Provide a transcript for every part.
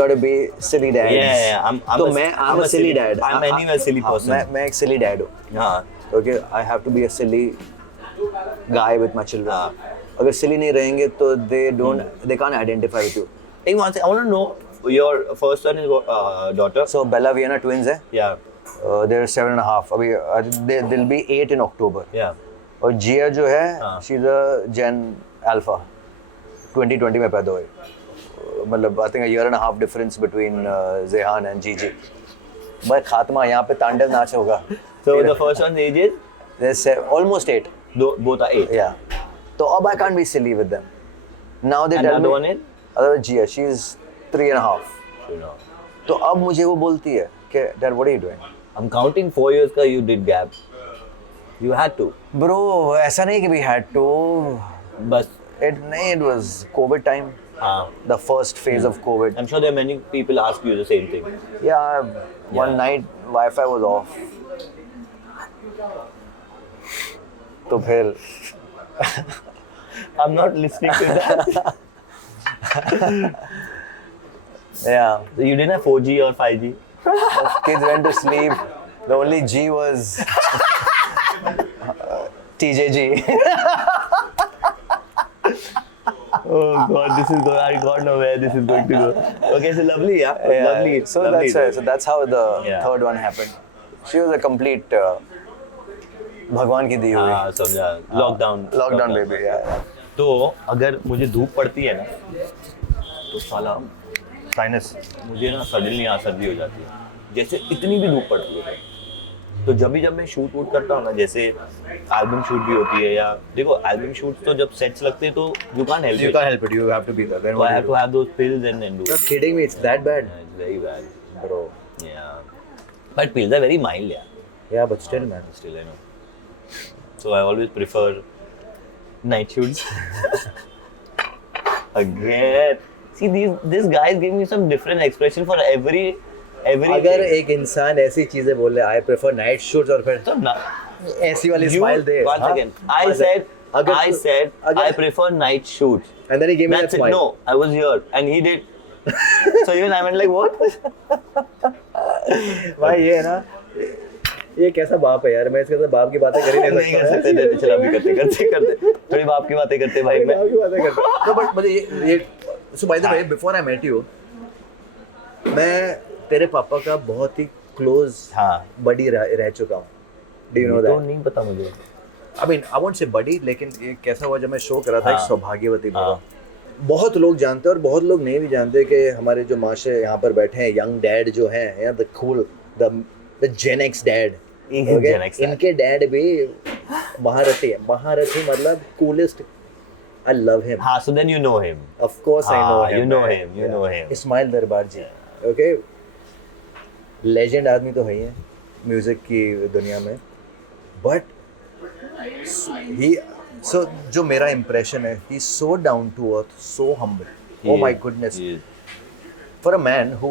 got to be silly dad. Yeah. तो I'm a silly dad. I'm anyway a silly person. मैं एक silly dad हूँ. हाँ. Okay, I have to be a silly guy with my children. हाँ. अगर silly नहीं रहेंगे तो they can't identify with you. Hey, one second, I want to know your first son is daughter. So Bella Vienna twins है. Yeah. They're 7.5. अभी they'll be 8 in October. Yeah. और जिया जो है, हाँ. she's a Gen Alpha. 2020 में पैदा हुई. मतलब I think a year and a half difference between Zehan and Gigi. भाई खात्मा यहाँ पे तांडव नाच होगा. So the first one's age is? They're almost 8. Both are 8. Yeah. So अब I can't be silly with them. Now they And tell the other me. one is? Other Gia, she's 3.5. You know. तो अब मुझे वो बोलती है कि Dad, what are you doing? I'm counting 4 years का you did gap. You had to. Bro, ऐसा नहीं कि we had to. बस. It was COVID time. हाँ. The first phase of COVID. I'm sure there are many people ask you the same thing. Yeah, one night Wi-Fi was off. तो फिर I'm not listening to that. Yeah. So you didn't have 4G or 5G? Kids went to sleep. The only G was TJG. Oh God, this is good. I don't know where this is going to go. Okay, so lovely, yeah. Lovely. So lovely. that's how the Yeah. third one happened. She was a complete भगवान की दी हुई. हाँ, समझा. Lockdown baby. Yeah. तो अगर मुझे धूप पड़ती है ना, तो साला साइनस मुझे ना सडनली यहाँ सर्दी हो जाती है. जैसे इतनी भी धूप पड़ती है. तो जब मैं शूट वूट करता हूँ ना, जैसे एल्बम शूट भी होती है, या देखो एल्बम शूट तो जब सेट्स लगते हैं तो you can't help it. You have to be there. Then So I have to have those pills and then do. You're kidding me? It's that bad, Yeah, it's very bad. bro. Yeah. But pills are very mild, yeah. Yeah, but still, man. Still, I know. So I always prefer night shoots. Again. See, these guys give me some different expression for every अगर एक इंसान ऐसी चीजें बोले, I prefer night shoots और फिर तो ना ऐसी वाली smile they. One second. I said I prefer night shoots. And then he gave me That's that it. smile. No, I was here and he did. So even I went like, what? भाई ये ना, ये कैसा बाप है यार. मैं इसके साथ बाप की बातें कर ही नहीं कर सकता. सकते. चल अभी करते. थोड़ी बाप की बातें करते भाई मैं. बाप की बातें करता. No, but ये so by the way, before I met you, मैं तेरे पापा का बहुत ही क्लोज बडी रह चुका हूँ. Do you know that? तो नहीं पता मुझे. I mean, I won't say बडी, लेकिन ये कैसा हुआ जब मैं शो करा था, सौभाग्यवती भवा. हाँ. बहुत लोग जानते हैं और बहुत लोग नहीं भी जानते कि हमारे जो माशरे यहाँ पर बैठे हैं, यंग डैड जो हैं, the cool, the Gen X dad. Gen X dad. इनके डैड भी महारथी है. महारथी मतलब coolest. I love him. हाँ, so then you know him. Of course I know him. You know him. You know him. Ismail दरबार जी. Okay. लेजेंड आदमी तो है ही है म्यूजिक की दुनिया में. बट सो जो मेरा इम्प्रेशन है, he so down to earth, so humble. Oh my goodness. For a man who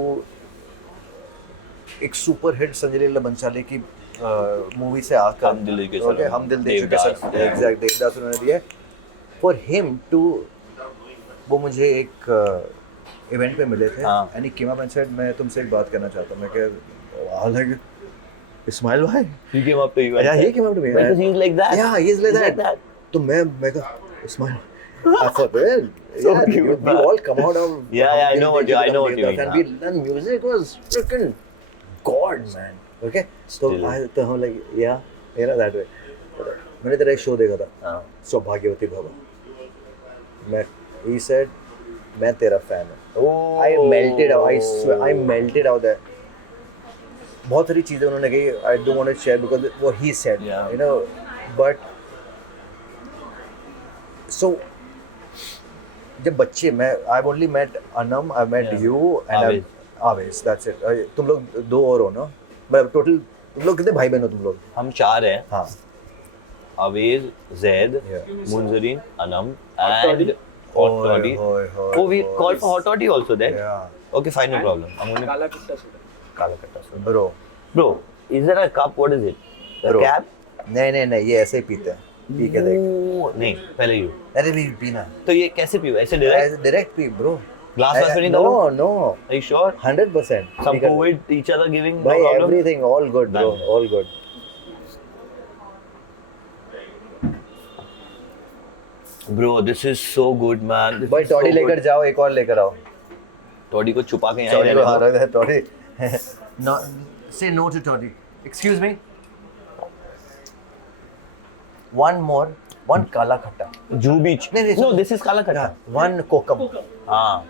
एक सुपर हिट संजय लीला बंसाली की मूवी से आकर हम दिल दे चुके सनम, एग्जैक्ट देवदास उन्होंने दिया. फॉर हिम टू, वो मुझे एक इवेंट पे मिले थे and he came up and said, मैं तुमसे एक बात करना चाहता हूँ. मैं क्या इस्माइल भाई, he came up to you. Yeah, he came up to me. Because he's like that. Yeah, he's like that. तो मैं कहा Ismail, I thought, well, So yeah, cute, we all come out of. Yeah, I know what you mean. And we learn music was freaking God, man. Okay, तो हम like yeah, that way. मैंने तेरा एक show देखा था, सौभाग्यवती भवा. He said, मैं तेरा फैन हूँ. I melted out. I swear, I melted out there. बहुत सारी चीजें उन्होंने कही. I don't want to share because what he said, you know. But so जब बच्चे, मैं I've only met Anam, I've met you and Aves. That's it. तुम लोग 2 और हो ना? मतलब टोटल तुम लोग कितने भाई बहन हो तुम लोग? हम 4 हैं. हाँ. Aves, Zaid, Munzareen, Anam and Hot Toddy. Oh, we called for Hot Toddy also then? Yeah. Okay, fine, no problem. Kala katta soda. Bro, is there a cup? What is it? A cap? नहीं, ये ऐसे ही पीते हैं. P के देख. नहीं, पहले you. अरे भी पीना. तो ये कैसे पीओ? ऐसे direct P, bro. Glass was winning the No, room? no. Are you sure? 100%. Some COVID, each other giving no Bhai, problem? everything all good, bro. Done. All good. Bro, this is so good, man. This भाई is so toddy लेकर good. जाओ, एक और लेकर आओ. Toddy को छुपा के यहाँ टॉडी रहने को दो. हारा है toddy. No, say no to toddy. Excuse me. One more. One काला खट्टा. Juhu Beach. नहीं, No, this is काला खट्टा. One कोकम. हाँ.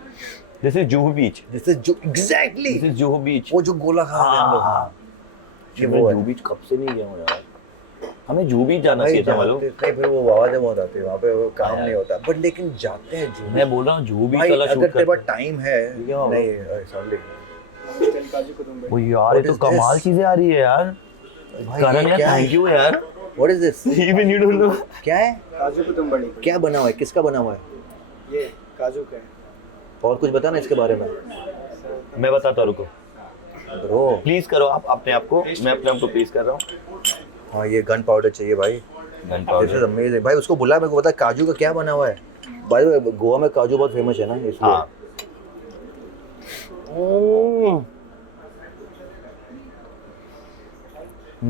This is Juhu Beach. This is exactly. This is Juhu Beach. वो जो गोला खा रहे हैं हम लोग. हाँ. ये मैं वो है. जुहू बीच कब से नहीं गया हूँ यार. हमें जुहू बीच जाना भाई चाहिए था मालूम. जाते नहीं, फिर वो आवाज़ बहुत आती है वहाँ पे, वो काम नहीं होता. बट लेकिन जाते हैं जो. मैं बोल रहा हूँ जुहू बीच भाई वाला अगर शूट तेरे पास करते टाइम है. क्या होगा? नहीं सॉरी. हैं. वो यार ये What तो is कमाल this? चीजें आ रही है यार. भाई करण ये यार क्या थैंक है? यू यार. What is this? Even you don't know. क्या है? काजू कुतुम बड़ी. क्या बना हुआ है? किसका बना हुआ है? ये काजू का है. और कुछ बता ना इसके बारे में. मैं बताता हूँ रुको. ब्रो प्लीज करो आप अपने आप को. मैं अपने आप को प्लीज कर रहा हूँ. हाँ ये गन पाउडर चाहिए भाई. Gun this is powder. Amazing. भाई उसको बुला, मेरे को बता काजू का क्या बना हुआ है. भाई गोवा में काजू बहुत फेमस है ना इसलिए. हाँ.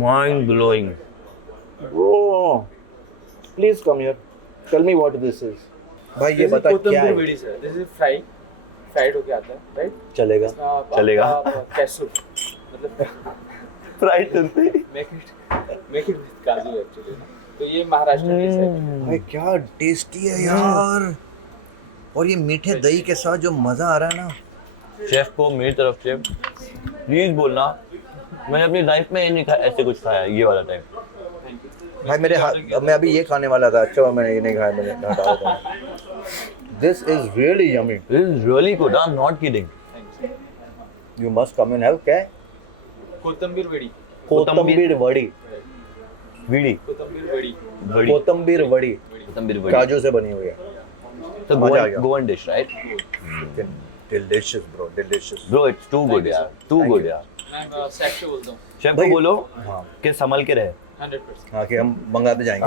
Mind blowing. Bro, please come here. Tell me what this is. भाई ये बता क्या है. बड़ी सर. दिस इज फ्राइड होके आता है, राइट? चलेगा. चलेगा. कैसू मतलब Fried tandoori. Make it with काजू एक्चुअली. तो ये महाराष्ट्र डिश है. भाई क्या टेस्टी है यार. और ये मीठे दही के साथ जो मजा आ रहा है ना. शेफ को मेरी तरफ से प्लीज बोलना मैंने अपनी लाइफ में नहीं खाया ऐसे कुछ खाया ये वाला टाइम. भाई मेरे हाथ, मैं अभी ये खाने वाला था. अच्छा मैंने ये नहीं खाया, मैंने हटा दिया. This is really yummy. This is really good. I'm not kidding. You must come and have. क्या है? कोतंबीर वड़ी. कोतंबीर वड़ी. वीडी. कोतंबीर वड़ी. बड़ी. कोतंबीर वड़ी कोतंबीर बड़ी. काजू से बनी हुई है. तो मजा आ गया. Goan dish right. Delicious bro, delicious. Bro it's too good यार. टू गुड यार. मैं सेक्शो बोलता हूँ. शेफ को भाई- बोलो हाँ कि संभल के रहे. 100%. हाँ कि हम मंगाते जाएंगे.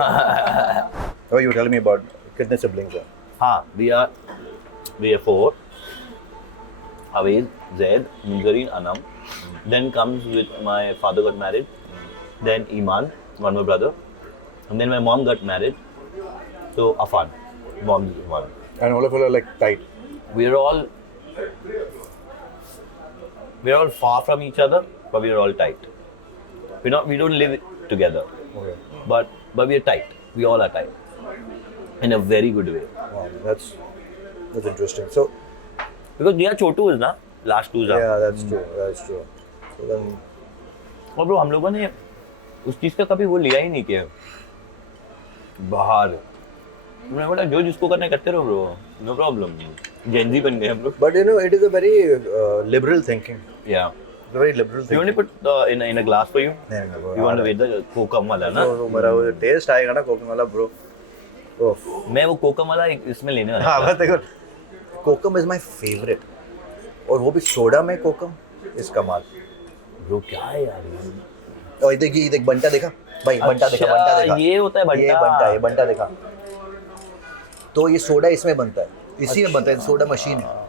Oh, you tell me about कितने siblings हैं? हाँ we are 4. Aviz, Zaid, Munzarin, Anam. Then comes with my father got married. Then Iman, one more brother. And then my mom got married. So Afan, mom's one. And all of you are like tight. We're all far from each other, but we're all tight. We don't live together, Okay. but we're tight. We all are tight. In a very good way. Wow, that's interesting. So Because they are chotu is na last two are. yeah, that's true. That's true. So then, और bro हम लोगों ने उस चीज का कभी वो लिया ही नहीं किया बाहर. मैंने बोला जो जिसको करना है करते रहो ब्रो. No problem. जेनजी बन गए हम लोग. but you know, it is a very liberal thinking. Yeah. Very liberal You thinking. want me to put in a glass for you? नहीं, नहीं, You want to wait the कोकम वाला ना? no, मेरा वो टेस्ट आएगा ना कोकम वाला ब्रो. ओह मैं वो कोकम वाला इसमें लेने वाला हाँ था. बस देखो, कोकम इज माय फेवरेट. और वो भी सोडा में कोकम इस कमाल. ब्रो क्या है यार ये? और ये देख बंटा देखा भाई. बंटा देखा, बंटा देखा. ये होता है ये बंटा. ये बंटा देखा. तो ये सोडा इसमें बनता है. इसी में बनता है. सोडा मशीन है.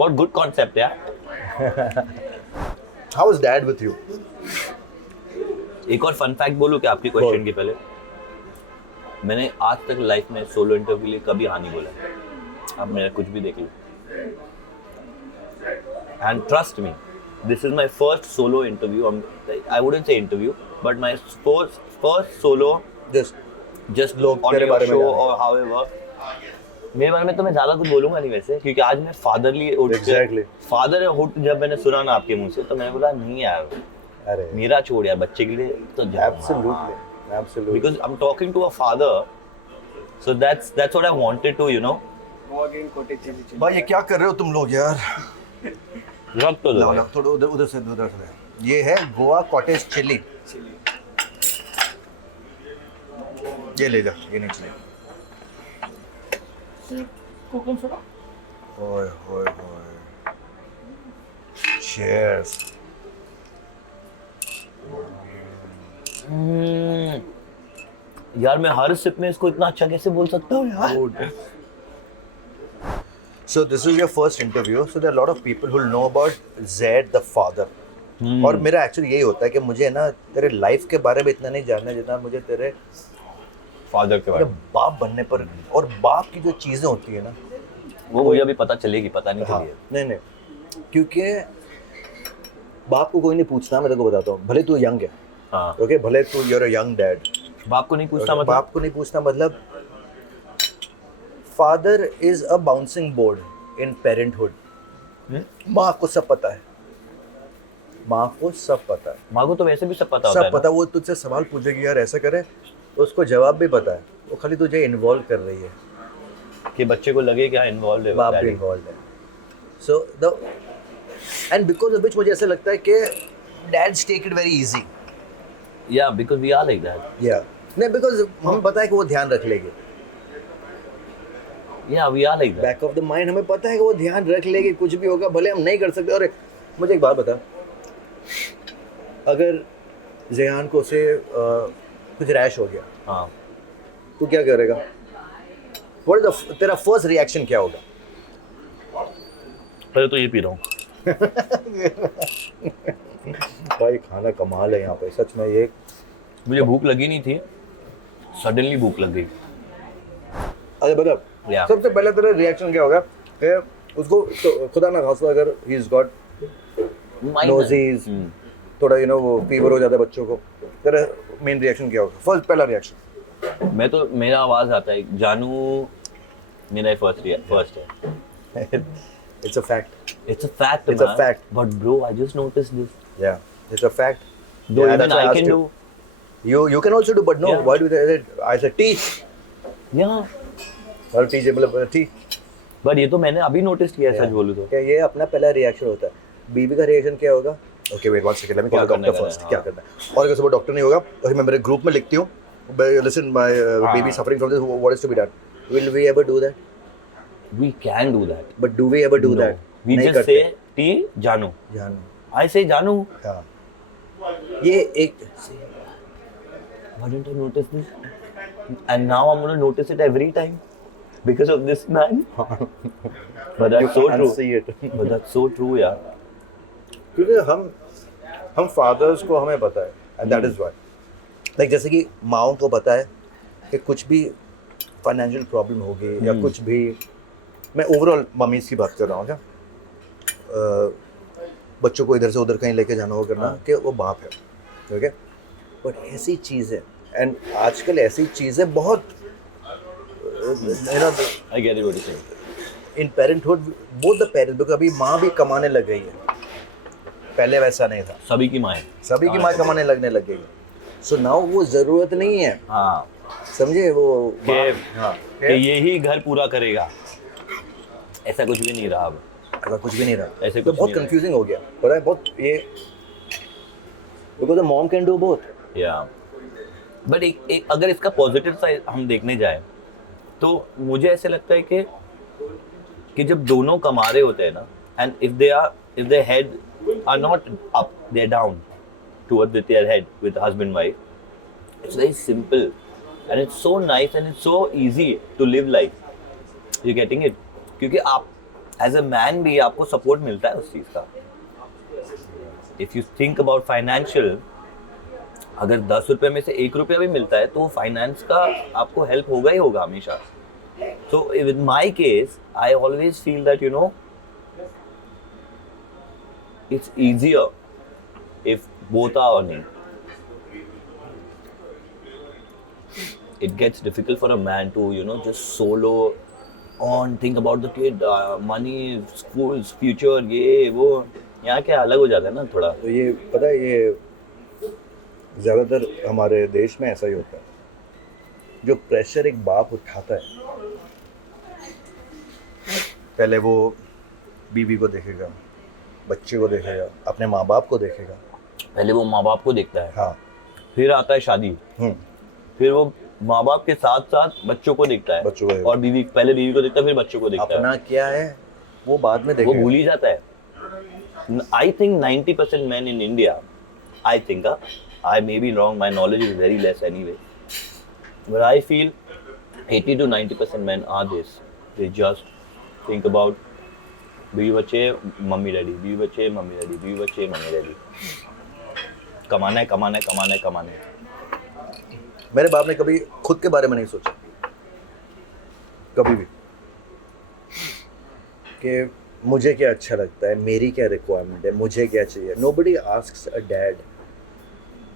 What good concept यार. How is dad with you? एक और फन फैक्ट बोलूं क्या आपके क्वेश्चन के पहले. मैंने आज तक लाइफ में सोलो इंटरव्यू के लिए कभी हाँ नहीं बोला. अब मेरा कुछ भी देख लो. And trust me, this is my first solo interview. I wouldn't say interview, but my first solo Just लोग तेरे बारे में शो जानेंगे. और however. मेरे बारे में तो मैं ज्यादा कुछ बोलूंगा नहीं वैसे क्योंकि आज मैं फादरली Exactly. फादर हुड जब मैंने सुना ना आपके मुंह से तो मैंने बोला नहीं यार अरे मेरा छोड़ यार बच्चे के लिए तो absolutely. because I'm talking to a father so that's what I wanted to वो अगेन कॉटेज चिली. भाई ये क्या कर रहे हो तुम लोग यार. रख तो दो. लाओ थोड़ा उधर से. ये है गोवा कॉटेज चिली. ये ले जा. ये नहीं चाहिए. कोकम सोडा. ओए होए होए. Cheers. यार मैं हर सिप में इसको इतना अच्छा कैसे बोल सकता हूँ यार. So this is your first interview. So there are a lot of people who know about Zaid the father. और मेरा एक्चुअली यही होता है कि मुझे ना तेरे लाइफ के बारे में इतना नहीं जानना है जितना मुझे तेरे फादर के बारे में, बाप बनने पर और बाप की जो चीज़ें होती है ना वो मुझे अभी पता चलेगी, पता नहीं हाँ, चली है। नहीं क्योंकि बाप को कोई नहीं पूछना, मैं तेरे को बताता हूँ, भले तू यंग है, हाँ, ओके, भले तू यूर अ यंग डैड, बाप को नहीं पूछता मतलब? बाप को नहीं पूछना मतलब father is a bouncing board in parenthood. माँ को सब पता है, माँ को सब पता है, माँ को तो वैसे भी सब पता होता है सब पता। वो तुझसे सवाल पूछेगी यार ऐसा करे, तो उसको जवाब भी पता है, वो खाली तुझे इन्वॉल्व कर रही है कि बच्चे को लगे क्या इन्वॉल्व है, बाप भी इन्वॉल्व है। So the end because of which मुझे ऐसा लगता है कि dads take it very easy. Yeah because we are like that. Yeah नहीं, बिकॉज हमें पता है कि वो ध्यान रख लेगी, या we are like that. Back of the mind हमें पता है कि वो ध्यान रख लेगी, कुछ भी होगा भले हम नहीं कर सकते। और मुझे एक बात बता, अगर ज़ियान को से कुछ रैश हो गया, हाँ, तू क्या करेगा? What is तेरा फर्स्ट रिएक्शन क्या होगा? पहले तो ये पी रहा हूँ। भाई खाना कमाल है यहाँ पे सच में। ये मुझे भूख लगी नहीं थी, सडनली भूख लग गई। अरे बता, Yeah. सबसे पहले तेरा रिएक्शन क्या होगा कि उसको तो खुदा ना खास्ता अगर ही इज गॉट नोजीज, थोड़ा वो फीवर हो जाता है बच्चों को, तेरा मेन रिएक्शन क्या होगा? फर्स्ट पहला रिएक्शन? मैं तो, मेरा आवाज आता है जानू, मेरा फर्स्ट है। It's a fact. It's a fact, It's a man. fact. But bro, I just noticed this. Yeah, it's a fact. Though Yeah, even that's why I asked can you. do. You can also do, but no. Yeah. Why do they? I said tea. Yeah. और T जे मतलब T. But ये तो मैंने अभी notice किया है, सच बोलूँ तो। क्या ये अपना पहला रिएक्शन होता है। बीबी का रिएक्शन क्या होगा? Okay wait one second, let me call doctor first. क्या करना है? और अगर सपोज डॉक्टर नहीं होगा तो मैं मेरे ग्रुप में लिखती हूँ, listen my baby suffering from this, what is to be done? Will we ever do that? We can do that. But do we ever do that? We just say टी जानू. जान I say जानू. हाँ, ये एक Why didn't I notice this? And now I'm gonna notice it every time because of this man. But that's so true. see it. But that's so true, यार. क्योंकि हम फादर्स को हमें पता है, and that is why, like जैसे कि माओ को पता है कि कुछ भी फाइनेंशियल प्रॉब्लम होगी या कुछ भी, मैं ओवरऑल मम्मीज की बात कर रहा हूँ क्या, बच्चों को इधर से उधर कहीं लेके जाना हो करना, कि वो बाप है, ठीक है। बट ऐसी चीज़ें, एंड आजकल ऐसी चीज़ें बहुत I get it what you're saying. In parenthood, both the parents, because अभी माँ भी कमाने लग गई है, पहले वैसा नहीं था। सभी की माँ है। सभी की माँ कमाने लगने लग गई, सो नाउ वो ज़रूरत नहीं है, हाँ, समझे वो हाँ, कि ये ही घर पूरा करेगा, ऐसा कुछ भी नहीं रहा अब। ऐसा कुछ भी नहीं रहा। ऐसे तो कुछ बहुत नहीं रहा। कंफ्यूजिंग हो गया, पता है बहुत ये, because the mom can do both. या बट एक अगर इसका पॉजिटिव साइड हम देखने जाए तो मुझे ऐसे लगता है कि जब दोनों कमा रहे होते हैं ना, and if they head are not up, they are down towards their head with husband wife, it's very simple and it's so nice and it's so easy to live life, you getting it? क्योंकि आप as a man भी आपको support मिलता है उस चीज़ का। If you think about financial, अगर 10 रुपए में से 1 रुपया भी मिलता है तो फाइनेंस का आपको हेल्प होगा ही होगा हमेशा। So with my case I always feel that it's easier if both are earning. It gets difficult for a man to just solo on, think about the kid, money, schools, future, ये वो, यहाँ क्या अलग हो जाता है ना थोड़ा। तो ये पता है, ये ज़्यादातर हमारे देश में ऐसा ही होता है, जो प्रेशर एक बाप उठाता है, पहले वो बीवी को देखेगा, बच्चे को देखेगा, अपने माँ बाप को देखेगा, पहले वो माँ बाप को देखता है, हाँ, फिर आता है शादी, फिर वो माँ बाप के साथ साथ बच्चों को देखता है, बच्चों को, और पहले बीवी को देखता है, फिर बच्चों को देखता है। अपना क्या है वो बाद में वो देखेगा, भूल ही जाता है। I think 90% men in India, I think, I may be wrong, my knowledge is very less anyway, but I feel 80 to 90% men are this. They just think about बीवी बच्चे मम्मी डैडी, बीवी बच्चे मम्मी डैडी, बीवी बच्चे mummy daddy, कमाना है कमाना है कमाना है कमाना है। मेरे बाप ने कभी खुद के बारे में नहीं सोचा, कभी भी, कि मुझे क्या अच्छा लगता है, मेरी क्या रिक्वायरमेंट है, मुझे क्या चाहिए। Nobody asks a dad,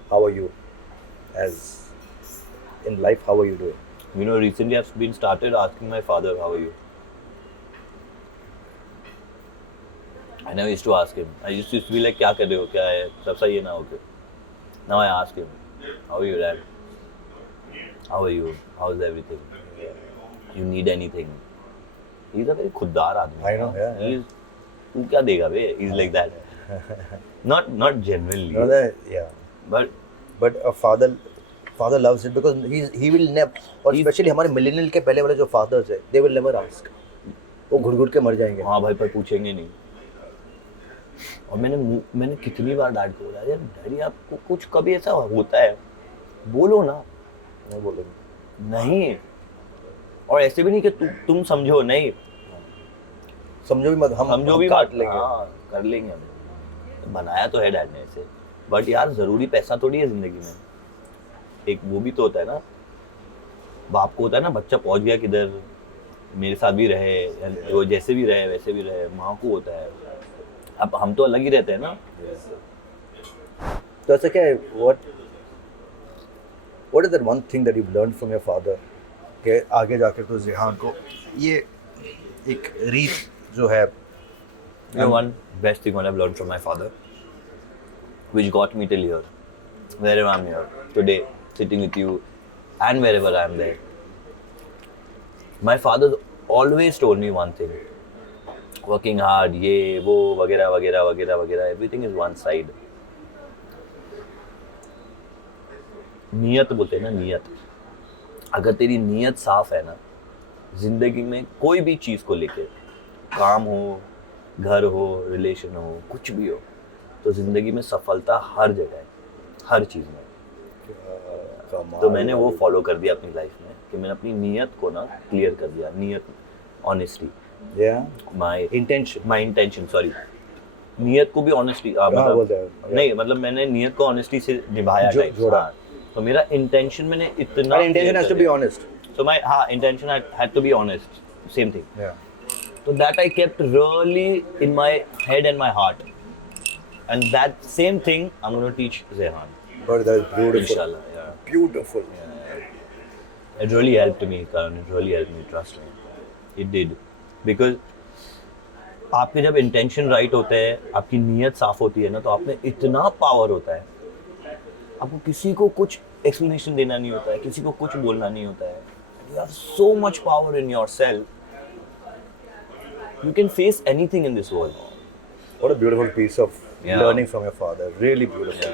how are you, as in life, how are you doing? You know, recently I've been started asking my father, how are you? I never used to ask him. I used to be like, क्या कर रहे हो, क्या है, सब सही है ना, okay. Now I ask him, how are you, dad? How are you? How's everything? You need anything? He's a very खुददार आदमी. I know, yeah. He's, तू क्या देगा बे? He's like that. Not genuinely. You know that, yeah. But A father loves it because he will never, और especially हमारे millennial के पहले वाले जो fathers है, they will never ask. वो घुट-घुट के मर जाएंगे। हाँ भाई, पर पूछेंगे नहीं। और मैंने कितनी बार डैड को बोला, यार डैडी आपको कुछ कभी ऐसा होता है, बोलो ना। नहीं बोलेंगे। नहीं, और ऐसे भी नहीं कि तुम समझो, नहीं समझो भी मत, हम काट लेंगे। हाँ, कर लेंगे हम। बनाया तो है डैड ने ऐसे, बट यार जरूरी पैसा थोड़ी है जिंदगी में। एक वो भी तो होता है ना, बाप को होता है ना, बच्चा पहुंच गया किधर, मेरे साथ भी रहे, जो जैसे भी रहे वैसे भी रहे। माँ को होता है, अब हम तो अलग ही रहते हैं ना। तो ऐसा क्या है, what is that one thing that you've learned from your father, कि आगे जाकर तो ज़िहान को ये एक रीत जो है, You know, one best thing what I've learned from my father, which got me till here, wherever I'm here today, sitting with you, and wherever I'm there. My father always told me one thing: working hard, ये वो वगैरह वगैरह वगैरह वगैरह, everything is one side. नियत बोलते हैं ना, नियत। अगर तेरी नियत साफ है ना, जिंदगी में कोई भी चीज़ को लेके, काम हो, घर हो, रिलेशन हो, कुछ भी हो, तो जिंदगी में सफलता हर जगह है, हर चीज़ में। तो मैंने वो फॉलो कर दिया अपनी लाइफ में, कि मैंने अपनी नियत को ना क्लियर कर दिया। नियत, ऑनेस्टी, माय इंटेंशन, सॉरी, नियत को भी ऑनेस्टी, मतलब नहीं, मतलब मैंने नियत को ऑनेस्टी से निभाया, जोड़ा। तो मेरा इंटेंशन मैंने इतना, intention has to be honest, so my intention had to be honest, same thing, so that I kept really in my head and my heart, and that same thing I'm going to teach Zehan. But that is beautiful, inshallah. Yeah, beautiful. It really helped me, Karan. It really helped me, trust me, it did, because आपके जब intention right होते हैं, आपकी नीयत साफ होती है ना, तो आप में इतना पावर होता है, आपको किसी को कुछ एक्सप्लेनेशन देना नहीं होता है, किसी को कुछ बोलना नहीं होता है। You have so much power in yourself. You can face anything in this world. What a beautiful piece of learning from your father. Really beautiful.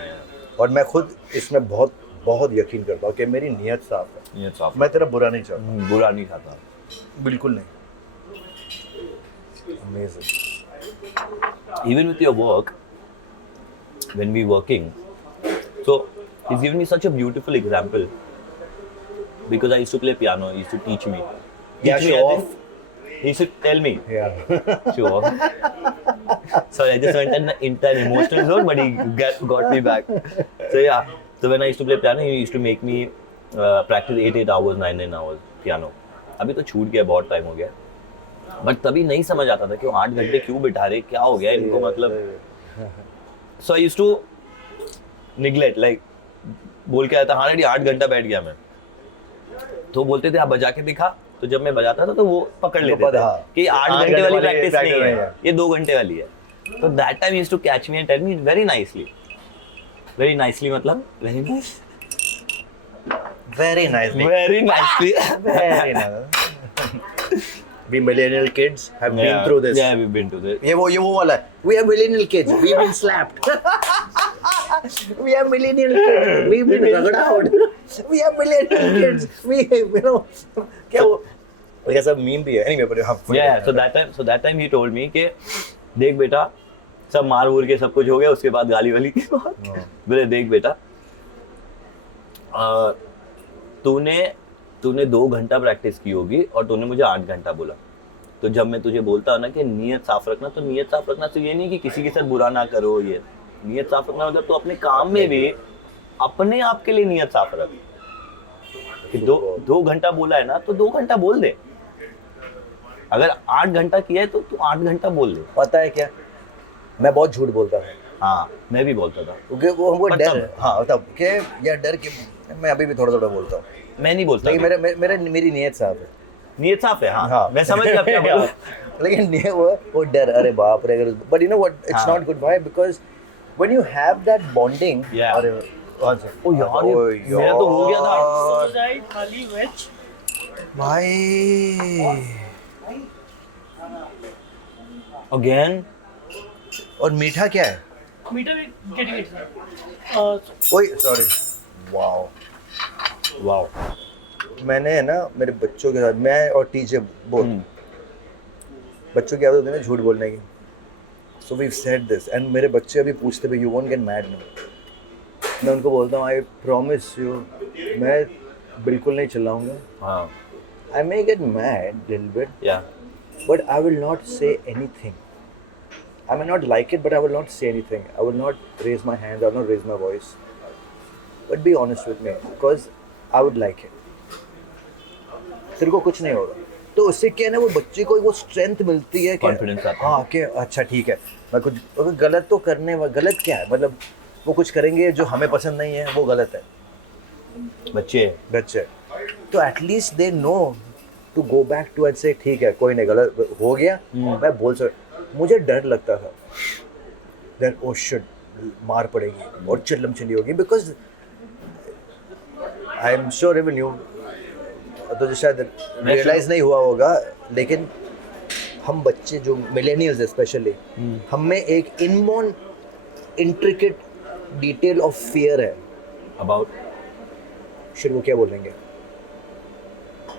और मैं खुद इसमें बहुत बहुत यकीन करता हूँ कि मेरी नीयत साफ है। नीयत साफ। मैं तेरा बुरा नहीं चाहता। बुरा नहीं चाहता। बिल्कुल नहीं। Amazing. Even with your work, when we working, so he's given me such a beautiful example. Because I used to play piano, he used to teach me. Show off. He used to tell me. Yeah. Show off. Sorry, I just went into an emotional zone, but he got me back. So yeah, so when I used to play piano, he used to make me practice 8 hours, 9 hours piano. अभी तो छूट गया, बहुत time हो गया। But तभी नहीं समझ आता था कि वो 8 घंटे क्यों बिठा रहे, क्या हो गया इनको, मतलब। So I used to neglect, like बोल के आया था, हाँ रेडी 8 घंटा बैठ गया मैं, तो बोलते थे आप बजा के दिखा, तो जब मैं बजाता था तो वो पकड़ लेते थे कि 8 घंटे वाली प्रैक्टिस नहीं है, ये 2 घंटे वाली है। तो that time used to catch me and tell me very nicely मतलब very nice, Very nicely. Very nicely, Very nice. We millennial kids have been through this. Yeah, we've been through this. ये वो वाला है. We are millennial kids. We've been slapped. We are millennial kids. We've been रगड़ा out. We are millennial kids. We, you know, क्या वो ऐसा meme भी है. Anyway, but हाँ. Yeah, so that time he told me कि देख बेटा, सब मार वूर के सब कुछ हो गया, उसके बाद गाली वाली की बात। बोले देख बेटा, तूने 2 घंटा प्रैक्टिस की होगी और तूने मुझे 8 घंटा बोला, तो जब मैं तुझे बोलता हूँ ना कि नीयत साफ रखना, तो नीयत साफ रखना तो ये नहीं कि किसी के साथ बुरा ना करो, ये नीयत साफ रखना मतलब तो अपने काम में भी अपने आप के लिए नीयत साफ रख। कि 2 घंटा बोला है ना तो 2 घंटा बोल दे। अगर 8 घंटा किया है तो तू 8 घंटा बोल दे। पता है क्या, मैं बहुत झूठ बोलता था। हाँ, मैं भी बोलता था क्योंकि वो हमको पर डर, तब- हाँ तब के या डर के, मैं अभी भी थोड़ा थोड़ा बोलता हूँ, मैं नहीं बोलता। लेकिन मेरी नीयत साफ है। नीयत साफ है, हाँ, हाँ मैं समझ गया क्या बोल। लेकिन वो डर, अरे बाप रे, but you know what, it's हाँ। Not good, why, because when you have that bonding, Yeah. अरे कौन सा, ओ यार, ये मेरा तो हो गया था। सब्जी थाली वेज भाई। अगेन। और मीठा क्या है? मीटर गेटिंग इट ओए सॉरी, वाओ वाओ। मैंने ना मेरे बच्चों के साथ, मैं और टीचर बोल, बच्चों की आदत होती है ना झूठ बोलने की, so we said this, and मेरे बच्चे अभी पूछते भी, you won't get mad no, मैं उनको बोलता हूँ आई प्रॉमिस यू, मैं बिल्कुल नहीं चिल्लाऊंगा, हाँ, I may get mad little bit, yeah but I will not say anything. I may not like it, but I will not say anything. I will not raise my hands, I will not raise my voice. But be honest with me, because I would like it. तेरे को कुछ नहीं होगा, तो उससे क्या है ना, वो बच्चे को वो स्ट्रेंथ मिलती है, Confidence आता है। हाँ कि अच्छा ठीक है, मैं कुछ अगर गलत तो करने, गलत क्या है मतलब, वो कुछ करेंगे जो हमें पसंद नहीं है, वो गलत है, बच्चे। तो at least they know to go back to and से ठीक है कोई नहीं, गलत हो गया, मैं बोल सकता। मुझे डर लगता था देन ओ शिट, मार पड़ेगी और चिल्लम चिल्ली होगी, because I am sure even you, तो शायद रियलाइज नहीं हुआ होगा, लेकिन हम बच्चे जो मिलेनियल्स स्पेशली, हम में एक inborn intricate detail of fear है अबाउट शिट, वो क्या बोलेंगे,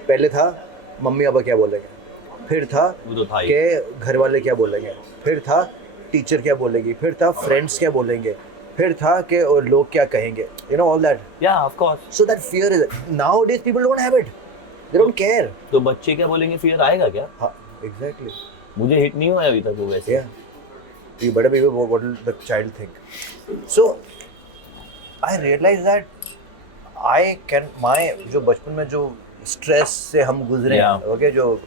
पहले था मम्मी पापा क्या बोलेंगे, फिर था वो तो था ही। कि घर वाले क्या बोलेंगे, फिर था टीचर क्या बोलेगी, फिर था फ्रेंड्स क्या बोलेंगे, फिर था कि और लोग क्या कहेंगे, यू नो ऑल दैट, या of course. So that fear is, nowadays people don't have it, they don't care. तो बच्चे क्या बोलेंगे, फिर आएगा क्या? हाँ एग्जैक्टली, मुझे हिट नहीं हुआ अभी तक वो वैसे। या you better be what will the child think. So I realise that I can, my जो बचपन में जो स्ट्रेस से हम गुजरे हैं, Yeah. ओके, जो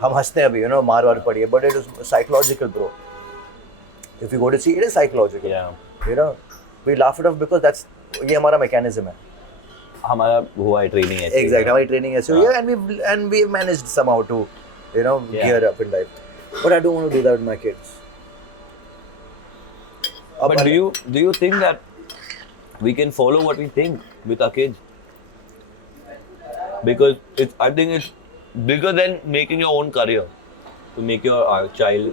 हम हंसते हैं अभी, यू नो मार वार पड़ी है, but it is psychological bro, if you go to see it is psychological, yeah you know we laugh it off because that's, ये हमारा मैकेनिज्म है, हमारा हुआ है ट्रेनिंग ऐसे। एग्जैक्ट, हमारी ट्रेनिंग ऐसे हुई है, and we managed somehow to you know Yeah. Gear up in life, but I don't want to do that with my kids. But do you think that we can follow what we think with our kids? Because I think it's bigger than making your own career to make your child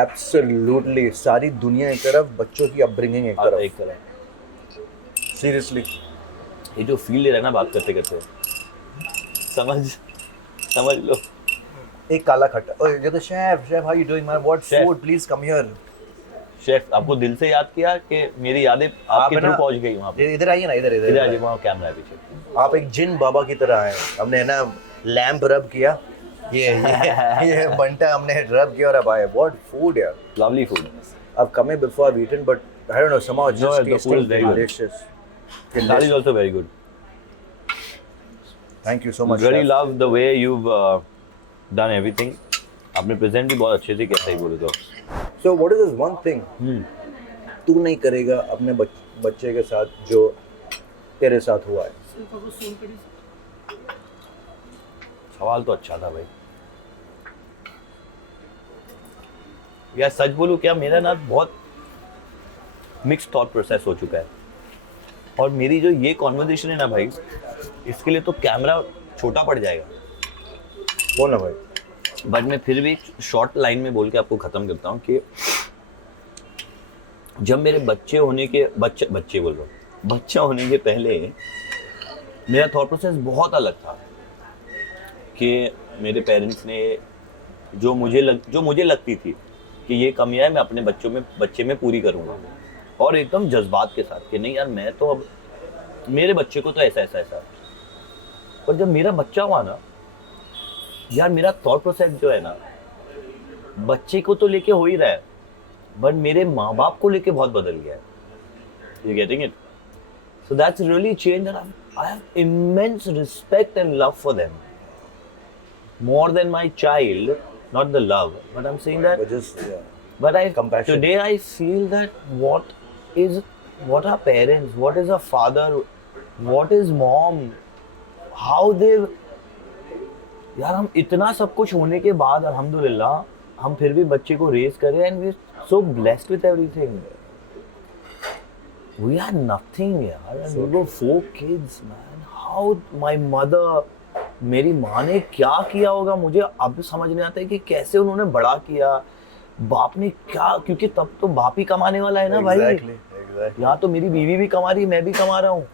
absolutely, सारी दुनिया एक तरफ, बच्चों की upbringing एक तरफ, एक तरह। सीरियसली। ये जो फील ले रहा है ना बात करते करते, समझ लो। एक काला खट्टा, ओए ये तो chef how you doing man, what Chef. Food please come here. Chef आपको दिल से याद किया कि मेरी यादें आपके है थ्रू ना, पहुंच गई वहाँ पे। इधर आइए ना, इधर इधर इधर आ जाइए, वहाँ कैमरा है पीछे। आप एक जिन बाबा की तरह आए, हमने ना लैंप रब किया, ये बंटा हमने रब किया और अब आए, व्हाट फूड यार, lovely food. I've come here before, I've eaten, but I don't know, somehow it's No, just the food tasting is very good. delicious. Thali is also very good. Thank you so much. Really chef. love the way you've done everything. आपने present भी बहुत अच्छे से किया, सही बोले तो। So what is this one thing तू नहीं करेगा अपने बच्चे के साथ जो तेरे साथ हुआ है? सवाल तो अच्छा था भाई। यार सच बोलूं क्या, मेरा ना बहुत मिक्स थॉट प्रोसेस हो चुका है, और मेरी जो ये कॉन्वर्सेशन है ना भाई, इसके लिए तो कैमरा छोटा पड़ जाएगा। बोल ना भाई। बट मैं फिर भी एक शॉर्ट लाइन में बोल के आपको ख़त्म करता हूँ कि जब मेरे बच्चे होने के बच्चा होने के पहले मेरा थॉट प्रोसेस बहुत अलग था कि मेरे पेरेंट्स ने जो मुझे लगती थी कि ये कमियां है, मैं अपने बच्चे में पूरी करूँगा, और एकदम जज्बात के साथ कि नहीं यार, मैं तो अब मेरे बच्चे को तो ऐसा। पर जब मेरा बच्चा हुआ ना, यार मेरा थॉट प्रोसेस जो है ना, बच्चे को तो लेके हो ही रहा है, बट मेरे माँ बाप को लेके बहुत बदल गया है. You getting it? So that's really changed, and I have immense respect and love for them. More than my child, not the love, but I'm saying that. But just yeah. But Compassion. today I feel that what are parents, what is a father, what is mom, how they. यार हम इतना सब कुछ होने के बाद अल्हम्दुलिल्लाह हम फिर भी बच्चे को रेज करें, and we so blessed with everything. We are nothing, yaar. And we were 4 kids, man. How my mother, मेरी माँ ने क्या किया होगा, मुझे अब समझ नहीं आता है कि कैसे उन्होंने बड़ा किया. बाप ने क्या, क्योंकि तब तो बाप ही कमाने वाला है ना भाई. Exactly. यहाँ तो मेरी बीवी भी कमा रही है, मैं भी कमा रहा हूँ.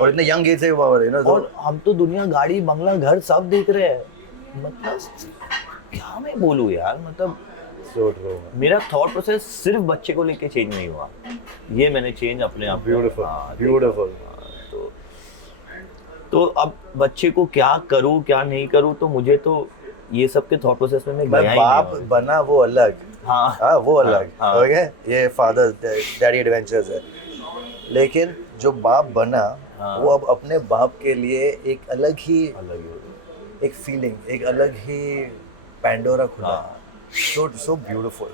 और इतने यंग एज से और हम तो दुनिया, गाड़ी, बंगला, घर सब देख रहे हैं. मतलब क्या मैं बोलूँ यार, मतलब So true. मेरा थॉट प्रोसेस सिर्फ बच्चे को लेके चेंज नहीं हुआ, ये मैंने चेंज अपने आप. Beautiful. हाँ, Beautiful. तो अब बच्चे को क्या करूँ क्या नहीं करूँ, तो मुझे तो ये सब के थॉट प्रोसेस में मैं गया ही बाप नहीं. बना वो अलग. हाँ वो अलग. हाँ. ओके, ये फादर डैडी एडवेंचर्स है. लेकिन जो बाप बना हाँ. वो अब अपने बाप के लिए एक अलग ही अलग एक फीलिंग, एक अलग ही पैंडोरा खुला. So beautiful.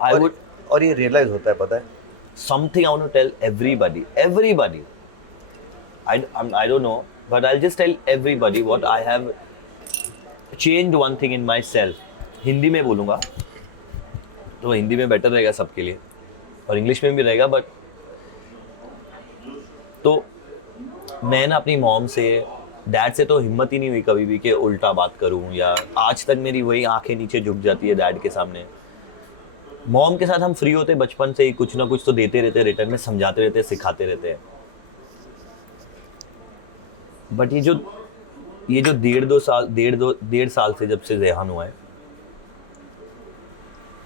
I would और ये रियलाइज होता है, पता है. something I want to tell everybody. I don't know, but I'll just tell everybody what I have changed one thing in myself. Hindi में बोलूँगा तो हिंदी में बेटर रहेगा सबके लिए, और इंग्लिश में भी रहेगा. बट तो मैं ना अपनी मॉम से, डैड से तो हिम्मत ही नहीं हुई कभी भी कि उल्टा बात करूं, या आज तक मेरी वही आंखें नीचे झुक जाती है डैड के सामने. मॉम के साथ हम फ्री होते बचपन से ही, कुछ ना कुछ तो देते रहते रिटर्न में, समझाते रहते, सिखाते रहते हैं. बट ये जो 1.5 साल से जब से रेहान हुआ है,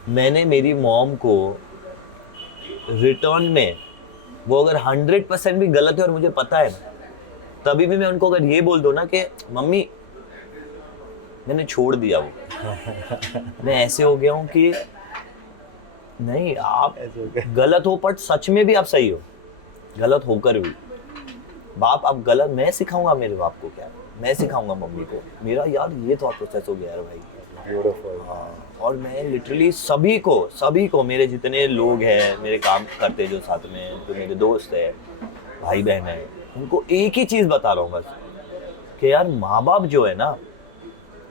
मैंने मेरी मॉम को रिटर्न में, वो अगर 100% भी गलत है और मुझे पता है ना, तभी भी मैं उनको अगर ये बोल दो ना कि मम्मी मैंने छोड़ दिया वो, मैं ऐसे हो गया हूँ कि नहीं आप गलत हो, पर सच में भी आप सही हो, गलत होकर भी. बाप आप गलत, मैं सिखाऊंगा मेरे बाप को क्या, मैं सिखाऊंगा मम्मी को. मेरा यार ये थॉट प्रोसेस हो गया यार भाई. ब्यूटीफुल. और मैं लिटरली सभी को मेरे जितने लोग हैं, मेरे काम करते जो साथ में, जो मेरे दोस्त है, भाई बहन है, उनको एक ही चीज़ बता रहा हूँ बस, कि यार माँ बाप जो है ना,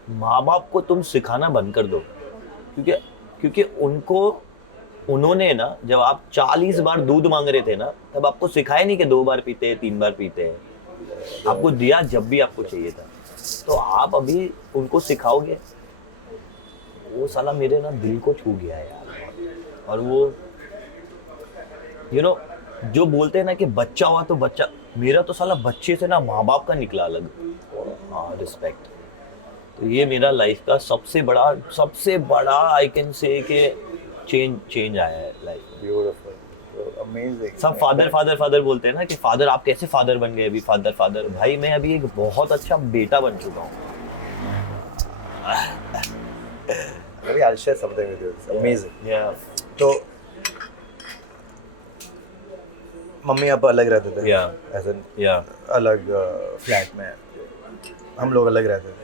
माँ बाप को तुम सिखाना बंद कर दो. क्योंकि उन्होंने ना, जब आप 40 बार दूध मांग रहे थे ना, तब आपको सिखाया नहीं कि 2 बार पीते हैं, 3 बार पीते हैं. आपको दिया जब भी आपको चाहिए था. तो आप अभी उनको सिखाओगे, वो साला मेरे ना दिल को छू गया यार. और वो जो बोलते हैं ना कि बच्चा हुआ तो बच्चा, मेरा तो साला बच्चे से ना माँ बाप का निकला अलग. हाँ, रिस्पेक्ट. तो ये मेरा लाइफ का सबसे बड़ा आई कैन से कि चेंज आया है लाइफ. ब्यूटीफुल. अमेजिंग. सब फादर बोलते हैं ना कि फादर आप कैसे फादर बन गए अभी. फादर भाई मैं अभी एक बहुत अच्छा बेटा बन चुका हूँ. Maybe I'll share something with you. It's amazing. Yeah. तो मम्मी पापा अलग रहते थे. Yeah. ऐसे Yeah. अलग फ्लैट में हम लोग अलग रहते थे.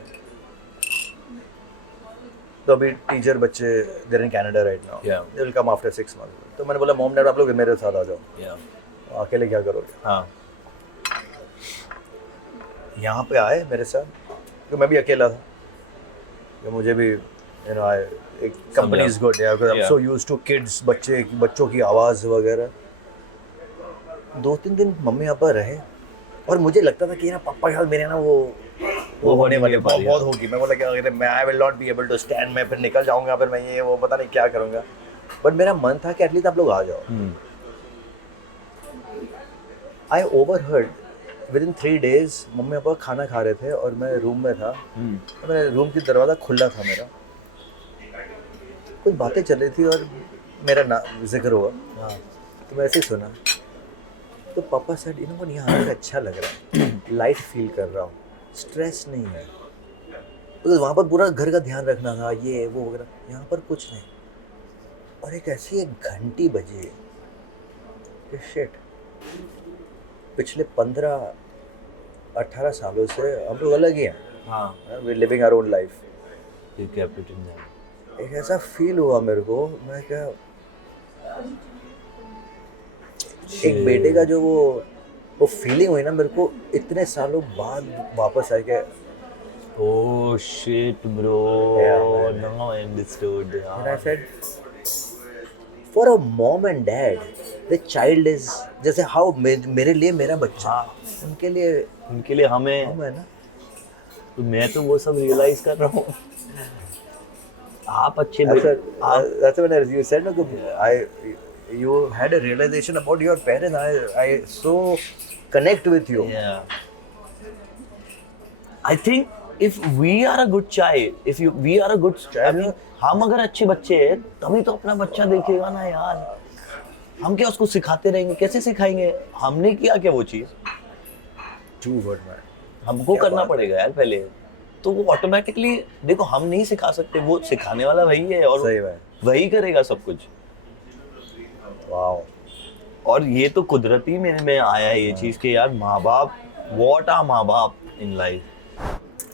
तो अभी टीचर बच्चे they're in Canada right now. Yeah. They will come after 6 months. तो मैंने बोला मॉम डैड आप लोग मेरे साथ आ जाओ. Yeah. अकेले क्या करोगे. हाँ. यहाँ पे आए मेरे साथ, तो मैं भी अकेला था. तो मुझे भी एक कंपनी इज गुड यार, because I am so used to kids, बच्चों की आवाज़ वगैरह. 2-3 दिन मम्मी पापा रहे और मुझे लगता था कि ना पापा के साथ मेरे ना वो होने वाले बहुत होगी. मैं बोला कि अगर मैं I will not be able to stand, मैं फिर निकल जाऊंगा, फिर मैं ये वो पता नहीं क्या करूंगा. बट मेरा मन था कि एटलीस्ट आप लोग आ जाओ. I overheard within 3 days mummy papa खाना खा रहे थे और मैं रूम में था. मेरे रूम की दरवाज़ा खुला था मेरा. कुछ बातें चल रही थी और मेरा जिक्र हुआ. तो मैं ऐसे ही सुना. तो पापा सेड मुझे यहाँ आकर अच्छा लग रहा है, लाइट फील कर रहा हूँ, स्ट्रेस नहीं है. बिकॉज वहाँ पर पूरा घर का ध्यान रखना था, ये वो वगैरह। यहाँ पर कुछ नहीं। और एक ऐसी एक घंटी बजी कि शिट, पिछले 15-18 सालों से हम लोग अलग ही हैं। हाँ, we living our own life. you kept it in there. एक ऐसा फील हुआ मेरे को, मैं क्या, एक बेटे का जो वो फीलिंग हुई ना मेरे को इतने सालों बाद वापस आई के। Oh shit, bro. Yeah, man. Now I understood. And I said, for a mom and dad, the child is जैसे how मेरे लिए मेरा बच्चा, हाँ, उनके लिए उनके लिए हमें, हम है ना। तो मैं तो वो सब रियलाइज कर रहा हूँ। आप अच्छे That's when you said no, you had a realization about your parents. I so connect with you. Yeah. I think if we are a good child, we are a good child, I mean, हम अगर अच्छे बच्चे हैं तभी तो अपना बच्चा देखेगा ना यार। हम क्या उसको सिखाते रहेंगे? कैसे सिखाएंगे? हमने किया क्या वो चीज? True word, man. हमको करना पड़ेगा यार पहले। तो वो ऑटोमेटिकली, देखो हम नहीं सिखा सकते, वो सिखाने वाला वही है और सही बात, वही करेगा सब कुछ। वाओ। और ये तो कुदरती मेरे में आया है ये चीज कि यार माँ बाप, व्हाट आर माँ बाप इन लाइफ।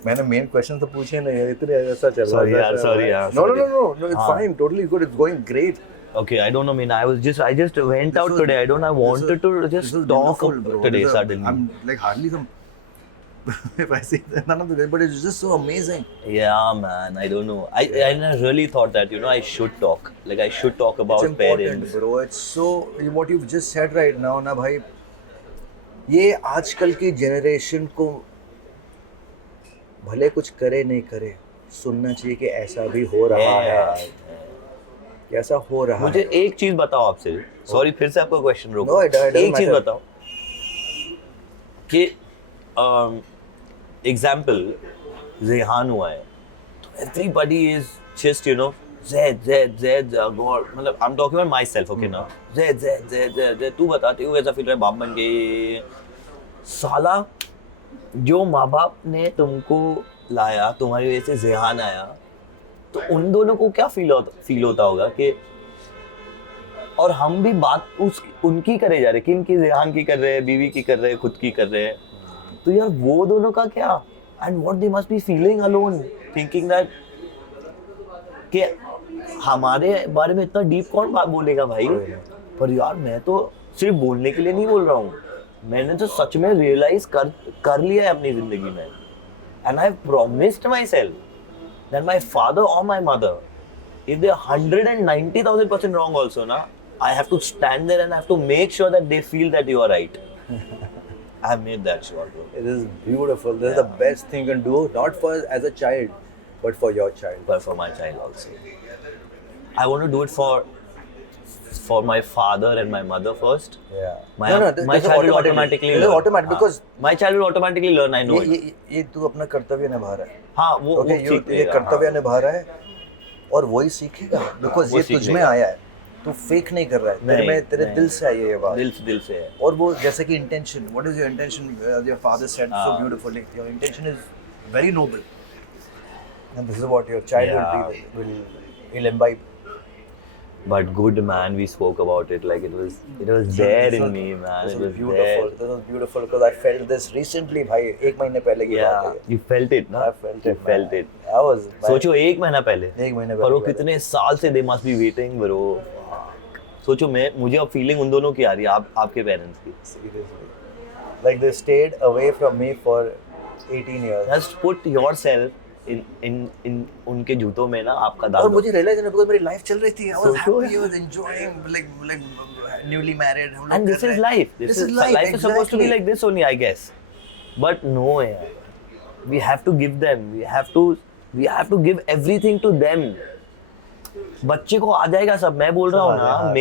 मैंने मेन क्वेश्चन तो पूछे नहीं यार, इतने ऐसा चल रहा Sorry, sorry, No, sorry. it's fine, totally good, it's going great. Okay, I don't know, I mean, I just went out today. I wanted to just talk today suddenly. I'm like hardly some, if I say that, none of the, but it's just so amazing. Yeah, man, I don't know. I really thought that, I should talk. Like, I should talk about It's important, parents. bro. It's so, what you've just said right now, ना भाई, ये आजकल की generation को भले कुछ करे नहीं करे, सुनना चाहिए कि ऐसा भी हो रहा है, कि ऐसा हो रहा है। मुझे एक चीज बताओ आपसे, सॉरी फिर से आपका क्वेश्चन रोको। No, it doesn't एक चीज matter. बताओ कि एग्जाम्पल रेहान हुआ है, तो everybody is just Z god, मतलब I am talking about myself, okay ना, Z तू बताती हूँ कैसा फील रहा है, बाप बन गए साला। जो माँ बाप ने तुमको लाया, तुम्हारी वजह से जेहान आया, तो उन दोनों को क्या फील होता होगा कि, और हम भी बात उनकी करे जा रहे, किन की, जेहान की कर रहे हैं, बीवी की कर रहे हैं, खुद की कर रहे हैं, तो यार वो दोनों का क्या, and what they must be feeling alone, thinking that कि हमारे बारे में इतना डीप कौन बात बोलेगा भाई। पर यार मैं तो सिर्फ बोलने के लिए नहीं बोल रहा हूँ, मैंने तो सच में रियलाइज कर लिया है अपनी जिंदगी में, and I promised myself that my father और my mother, if they are 190,000% wrong also, na, I have to stand there and I have to make sure that they feel that you are right. I have made that sure, bro. It is beautiful. This is the best thing you can do, not for as a child, but for your child. But for my child also. I want to do it for my father and my mother first. Yeah. My child will automatically learn. Automatic because my child will automatically learn. I know it. ये तू अपना कर्तव्य निभा रहा है. हाँ वो Okay, ये कर्तव्य निभा रहा है और वही सीखेगा, बिकॉज ये तुझ में आया है, तू फेक नहीं कर रहा है, तेरे में, तेरे दिल से आई है ये बात, दिल से है। और वो जैसे कि intention, what is your intention, your father said so beautifully, your intention is very noble and this is what your child will imbibe. But good man, we spoke about it like it was there in me, man. This It was was beautiful. there. This was beautiful because I felt this recently, भाई, एक महीने पहले की बात Yeah, है. you felt it, na? I felt You it. felt man. it. I was. सोचो एक महीना पहले, एक महीने पर वो पहले. कितने साल से they must be waiting, bro. सोचो मुझे अब फीलिंग उन दोनों की आ रही है, आपके पेरेंट्स की. Seriously. Like they stayed away from me for 18 years. Just put yourself in उनके जूतों में ना, आपका और डाल दो. मुझे रियलाइज नहीं, बिकॉज़ मेरी लाइफ चल रही थी. I was सोचो happy, I was enjoying, like newly married. हम लोग And कर this रहे is हैं. life. This is life. Life is supposed to be exactly. like this only, I guess. But no, yaar. We have to give them. We have to give everything to them. बच्चे को आ जाएगा सब, मैं बोल रहा हूँ ना. हाँ,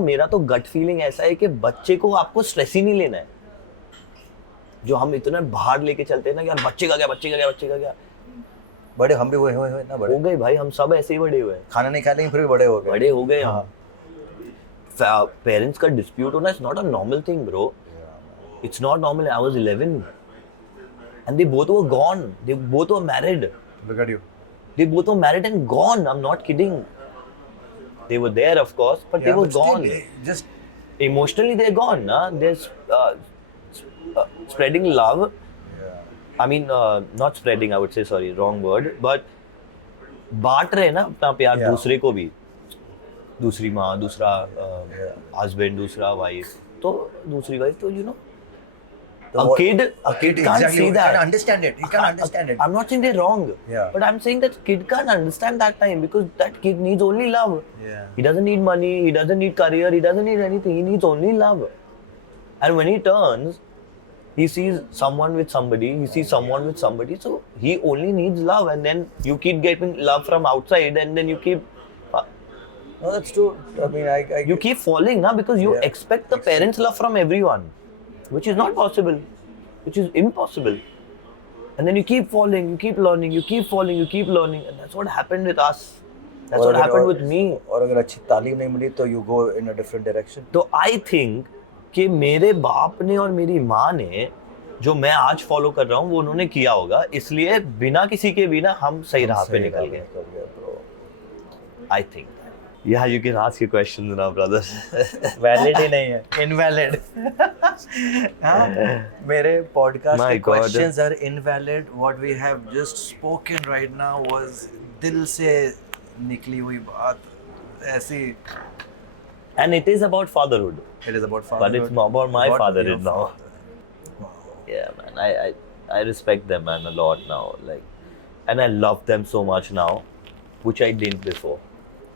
मेरा तो गट फीलिंग ऐसा है कि बच्चे को आपको स्ट्रेस ही नहीं लेना है. जो हम इतना बाहर लेके चलते हैं ना, यार बच्चे का क्या. बड़े हम भी हुए ना, बड़े हो गए भाई, हम सब ऐसे ही बड़े हुए हैं. खाना नहीं खा लेंगे फिर भी बड़े हो गए. हम. पेरेंट्स का डिस्प्यूट होना is not a normal thing, bro. It's not normal. I was 11 and they both were gone. They both were married. Look at you. They both were married and gone. I'm not kidding. They were there, of course, but they Yeah, were but still, gone. just Emotionally, they're gone. Nah? They're spreading love. yeah. I mean, not spreading, I would say, sorry, wrong word. But बांट रहे हैं ना अपना प्यार Yeah. दूसरे को भी. दूसरी माँ, दूसरा Yeah. husband, दूसरा wife. तो दूसरी wife तो, you know, The a whole- kid a kid can't exactly, see he that. can't understand it. He can't understand it. I'm not saying they're wrong. Yeah. But I'm saying that kid can't understand that time because that kid needs only love. Yeah. He doesn't need money, he doesn't need career, he doesn't need anything. He needs only love. And when he turns, he sees someone with somebody, he sees someone with somebody. So he only needs love. And then you keep getting love from outside and then you keep No, that's true. I mean, I you keep falling now because you Yeah. expect the parents' love from everyone, which is not possible, which is impossible. And then you keep falling, you keep learning, you keep falling, you keep learning, and that's what happened with us. That's what happened with me. और अगर अच्छी तालीम नहीं मिली तो you go in a different direction. तो I think कि मेरे बाप ने और मेरी माँ ने जो मैं आज फॉलो कर रहा हूँ वो उन्होंने किया होगा, इसलिए बिना किसी के भी ना हम सही राह पे निकल गए. bro. I think. Yeah, you can ask your questions now, brother. Valid ही नहीं है, invalid. हाँ, मेरे podcast My के God. questions are invalid. What we have just spoken right now was दिल से निकली हुई बात, ऐसी. And it is about fatherhood. It is about But fatherhood. it's about my About fatherhood your now. father. Yeah, man. I respect them, man, a lot now. Like, and I love them so much now, which I didn't before.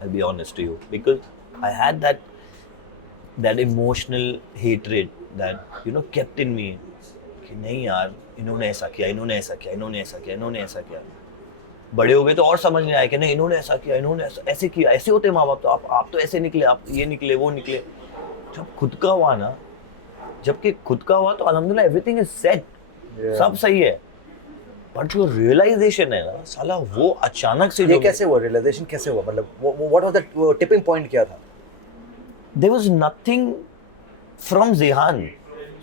I'll be honest to you, because I had that emotional hatred that kept in me. कि नहीं यार, इन्होंने ऐसा किया, इन्होंने ऐसा किया, इन्होंने ऐसा किया, इन्होंने ऐसा किया. बड़े हो गए तो और समझ नहीं आया कि नहीं इन्होंने ऐसा किया, इन्होंने ऐसे किया, ऐसे होते माँ बाप तो आप तो ऐसे निकले, आप ये निकले, वो निकले. जब खुद का हुआ ना, जबकि खुद का हुआ तो अल्हम्दुलिल्लाह एवरीथिंग इज सेट, सब सही है. बट जो रियलाइजेशन है ना साला, वो अचानक से ये कैसे हुआ? रियलाइजेशन कैसे हुआ? मतलब what was the tipping point क्या था? there was nothing from Zihan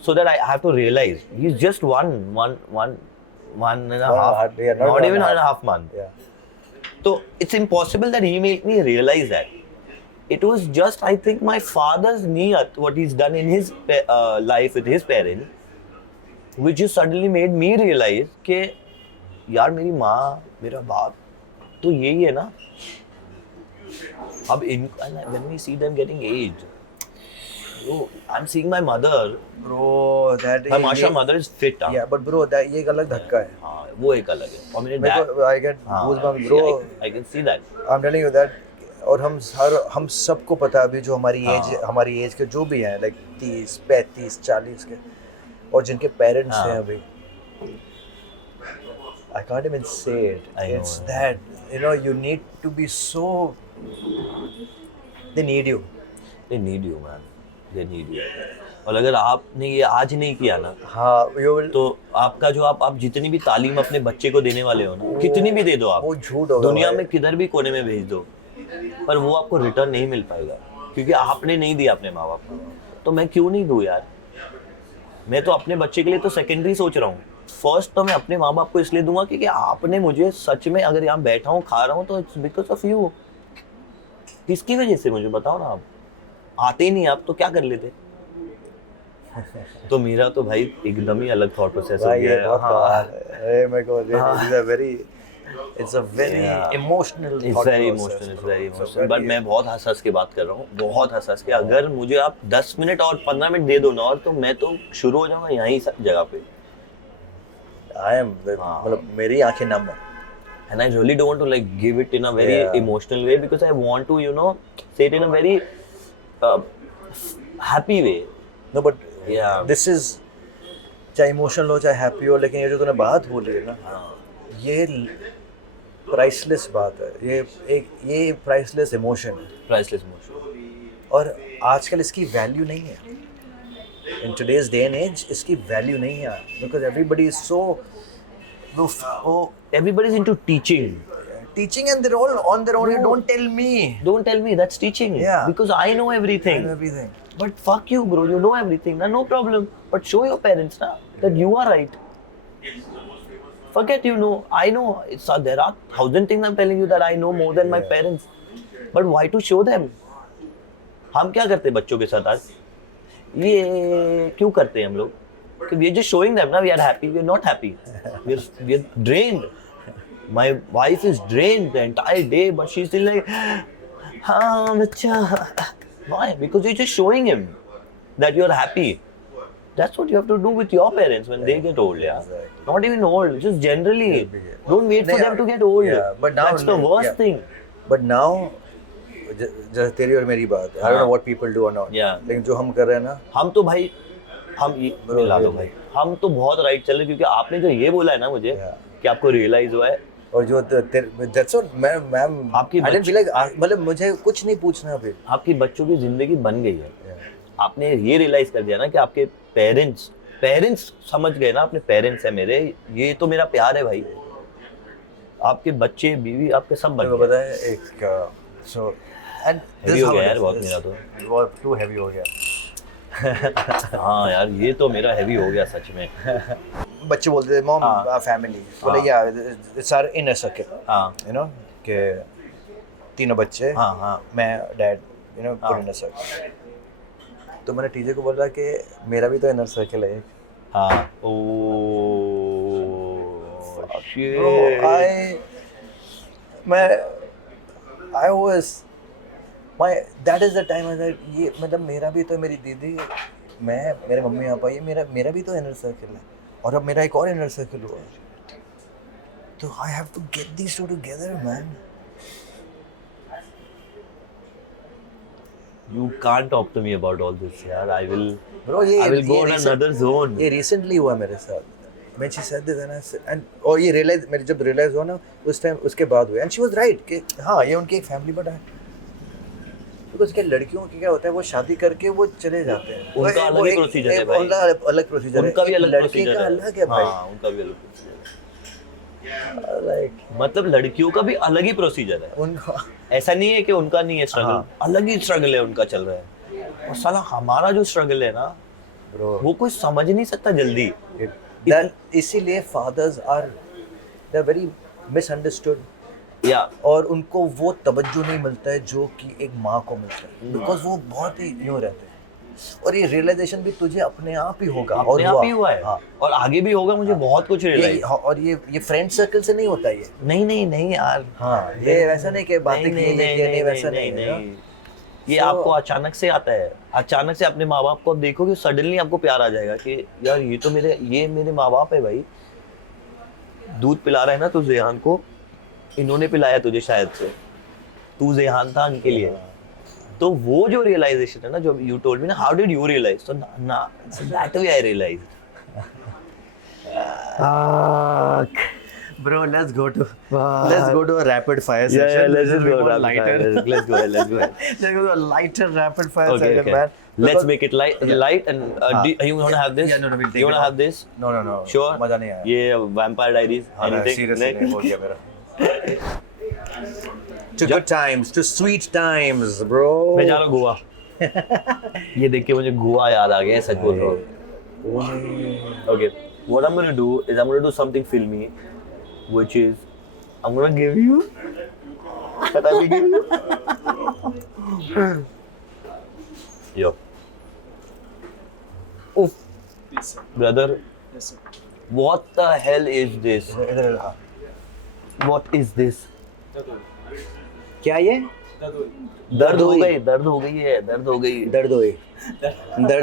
so that I have to realize he's just one and a half, yeah, not even one one and a half month. Yeah. So it's impossible that he made me realize that. It was just, I think, my father's niyat, what he's done in his life with his parents, which just suddenly made me realize कि यार मेरी माँ, मेरा बाप तो यही है ना. अब when we see them getting aged, bro, I'm seeing my mother. Bro, that My Masha mother is fit. Yeah, but bro, that ये एक अलग धक्का है. हाँ, वो एक अलग है. और मेरे मेरे dad, को I get goosebumps, bro. I can see that. I'm telling you that. और हम सबको पता है अभी जो हमारी एज के जो भी हैं, लाइक 30, 35, 40 के, और जिनके पेरेंट्स हैं अभी, I can't even say it. It's that, you need to be so. They need you. They need you, man. They need you. और अगर आपने ये आज नहीं किया ना, हाँ, you will. तो आपका जो आप जितनी भी तालीम अपने बच्चे को देने वाले हो ना, कितनी भी दे दो आप, वो झूठ होगा दुनिया भाई. में किधर भी कोने में भेज दो, पर वो आपको रिटर्न नहीं मिल पाएगा, क्योंकि आपने नहीं दिया अपने माँ बाप को. तो मैं क्यों नहीं दूँ यार? मैं तो अपने बच्चे के लिए तो सेकेंडरी सोच रहा हूँ. फर्स्ट तो मैं अपने माँ बाप को इसलिए दूंगा क्योंकि आपने मुझे सच में, अगर यहाँ बैठा हूँ खा रहा हूँ तो इट्स बिकॉज ऑफ यू. किसकी वजह से मुझे बताओ ना. आप आते ही नहीं, आप तो क्या कर लेते. तो मेरा तो भाई एकदम ही अलग थॉट प्रोसेस हो गया है. Hey, my God, it's a very emotional. It's very emotional. But मैं बहुत हंस के बात कर रहा हूँ, बहुत हंस के. अगर मुझे आप 10 मिनट और 15 मिनट दे दो ना, और तो मैं तो शुरू हो जाऊंगा यहीं जगह पे. I am, मतलब मेरी आंखें नम है. And I really don't want to like give it in a very emotional way, because I want to, say it in a very happy way. No, but Yeah. this is, चाहे emotional हो चाहे happy हो, लेकिन ये जो तूने बात बोली है ना, ये प्राइसलेस बात है. ये प्राइसलेस इमोशन है. Priceless emotion. और आजकल इसकी वैल्यू नहीं है. In today's day and age, इसकी वैल्यू नहीं है, because everybody is so, Everybody's into teaching. teaching, and they're all on their own. You don't tell me. Don't tell me that's teaching. Yeah. Because I know everything. And everything. But fuck you, bro. You know everything. No problem. But show your parents now that you are right. forget, you know, I know there are 1,000 things I'm telling you that I know more than my parents, but why to show them? हम क्या करते हैं बच्चों के साथ आज? ये क्यों करते हैं हम लोग? कि we are just showing them ना we are happy, we are not happy, we are drained. My wife is drained the entire day, but she's still like, हाँ बच्चा. Why? Because you're just showing him that you're happy. That's what you have to do with your parents when they get old, yeah. Exactly. Not even old, just generally. Don't wait for them to get old. Yeah, but now that's the worst thing. But now, जैसे तेरी और मेरी बात है, I don't know what people do or not. Yeah. लेकिन जो हम कर रहे हैं ना, हम तो भाई, हम ये मिला दो भाई, हम तो बहुत राइट चल रहे क्योंकि आपने जो ये बोला है ना मुझे कि आपको रियलाइज हुआ है. और जो that's what मैं आपकी I didn't feel like मतलब मुझे कुछ नहीं पूछना अभी. आपकी बच्चों की जिंदगी बन गई है. आपने ये रियलाइज कर दिया ना कि आपके पेरेंट्स समझ गए ना, अपने पेरेंट्स है मेरे, ये तो मेरा प्यार है भाई. आपके बच्चे बीवी आपके सब बन गए. पता है एक so and हेवी हो गया यार बहुत मेरा तो. बहुत too heavy हो गया. हाँ यार ये तो मेरा हेवी हो गया सच में. बच्चे बोलते थे मॉम फैमिली बोले या इट्स आवर इनर सर्कल. हाँ यू नो कि तीनों बच्चे हाँ मैं डैड यू नो पूरे इनर सर्कल. तो मैंने टीचर को बोला कि मेरा भी तो इनर सर्कल है. हाँ. ओ I was that is the time I said ये मतलब मेरा भी तो मेरी दीदी मैं मेरे मम्मी पापा ये मेरा भी तो इनर सर्कल है और अब मेरा एक और इनर सर्कल हुआ. तो I have to get these two together, man. You can't talk to me about all this यार. I will go on another zone. ये recently हुआ मेरे साथ. When she said this and और ये realize मेरे जब realize हुआ ना उस टाइम उसके बाद हुआ and she was right कि हाँ ये उनकी एक family बट है. Because क्या लड़कियों की क्या होता है वो शादी करके वो चले जाते हैं. उनका अलग ही प्रोसीजर है भाई. अलग प्रोसीजर है. उनका भी अलग लड़की प्रोसीजर का अलग है भाई. हाँ उनका भी अलग प्रोसीजर है. Like मतलब लड़कियों का भी अलग ही प्रोसीजर है. उनका ऐसा नहीं है कि उनका नहीं है स्ट्रगल. हाँ. अलग ही स्ट्रगल है उनका चल रहा है. और साला हमारा जो स्ट्रगल है ना bro वो कोई समझ नहीं सकता जल्दी. इसीलिए fathers are they're very misunderstood. या और उनको वो तवज्जो नहीं मिलता है जो कि एक माँ को मिलता है. बिकॉज वो बहुत ही यूँ रहते हैं. और ये रियलाइजेशन भी तुझे अपने आप ही होगा. अपने आप ही हुआ है. हाँ. और आगे भी होगा. मुझे बहुत कुछ रियलाइज. और ये फ्रेंड सर्कल से नहीं होता ये. नहीं यार. हाँ ये वैसा नहीं कि बातें नहीं वैसा नहीं. ये आपको अचानक से आता है. अचानक से अपने माँ बाप को आप देखोगे सडनली आपको प्यार आ जाएगा कि यार ये तो मेरे माँ बाप है भाई. दूध पिला रहा है ना तू ज़ेहान को, इन्होंने पिलाया तुझे शायद से, तू ज़ेहान था इनके लिए. तो वो जो रियलाइजेशन है ना जो यू टोल्ड मी ना, how did you realise? So that way I realised. Bro, let's go to a rapid fire session. Yeah, let's This go will be more lighter. lighter. Let's go ahead. Let's go to a lighter rapid fire Okay, session, okay. man. Let's make it light and you want to have this? Yeah, no, we'll take you want to it have this? No. Sure. मजा नहीं आया. ये Vampire Diaries. Anything? Seriously नहीं हो गया मेरा. To good times, to sweet times, bro. मैं जा रहा हूँ गोवा. ये देख के मुझे गोवा याद आ गया. सच बोल रहा हूँ. Okay. What I'm gonna do is I'm gonna do something filmy, which is I'm gonna give you. What I will give you? Yo. Oof. Yes, sir. Brother, Yes, sir. what the hell is this? इधर हाँ. What is this? क्या ये? दर्द हो गई है. दर्द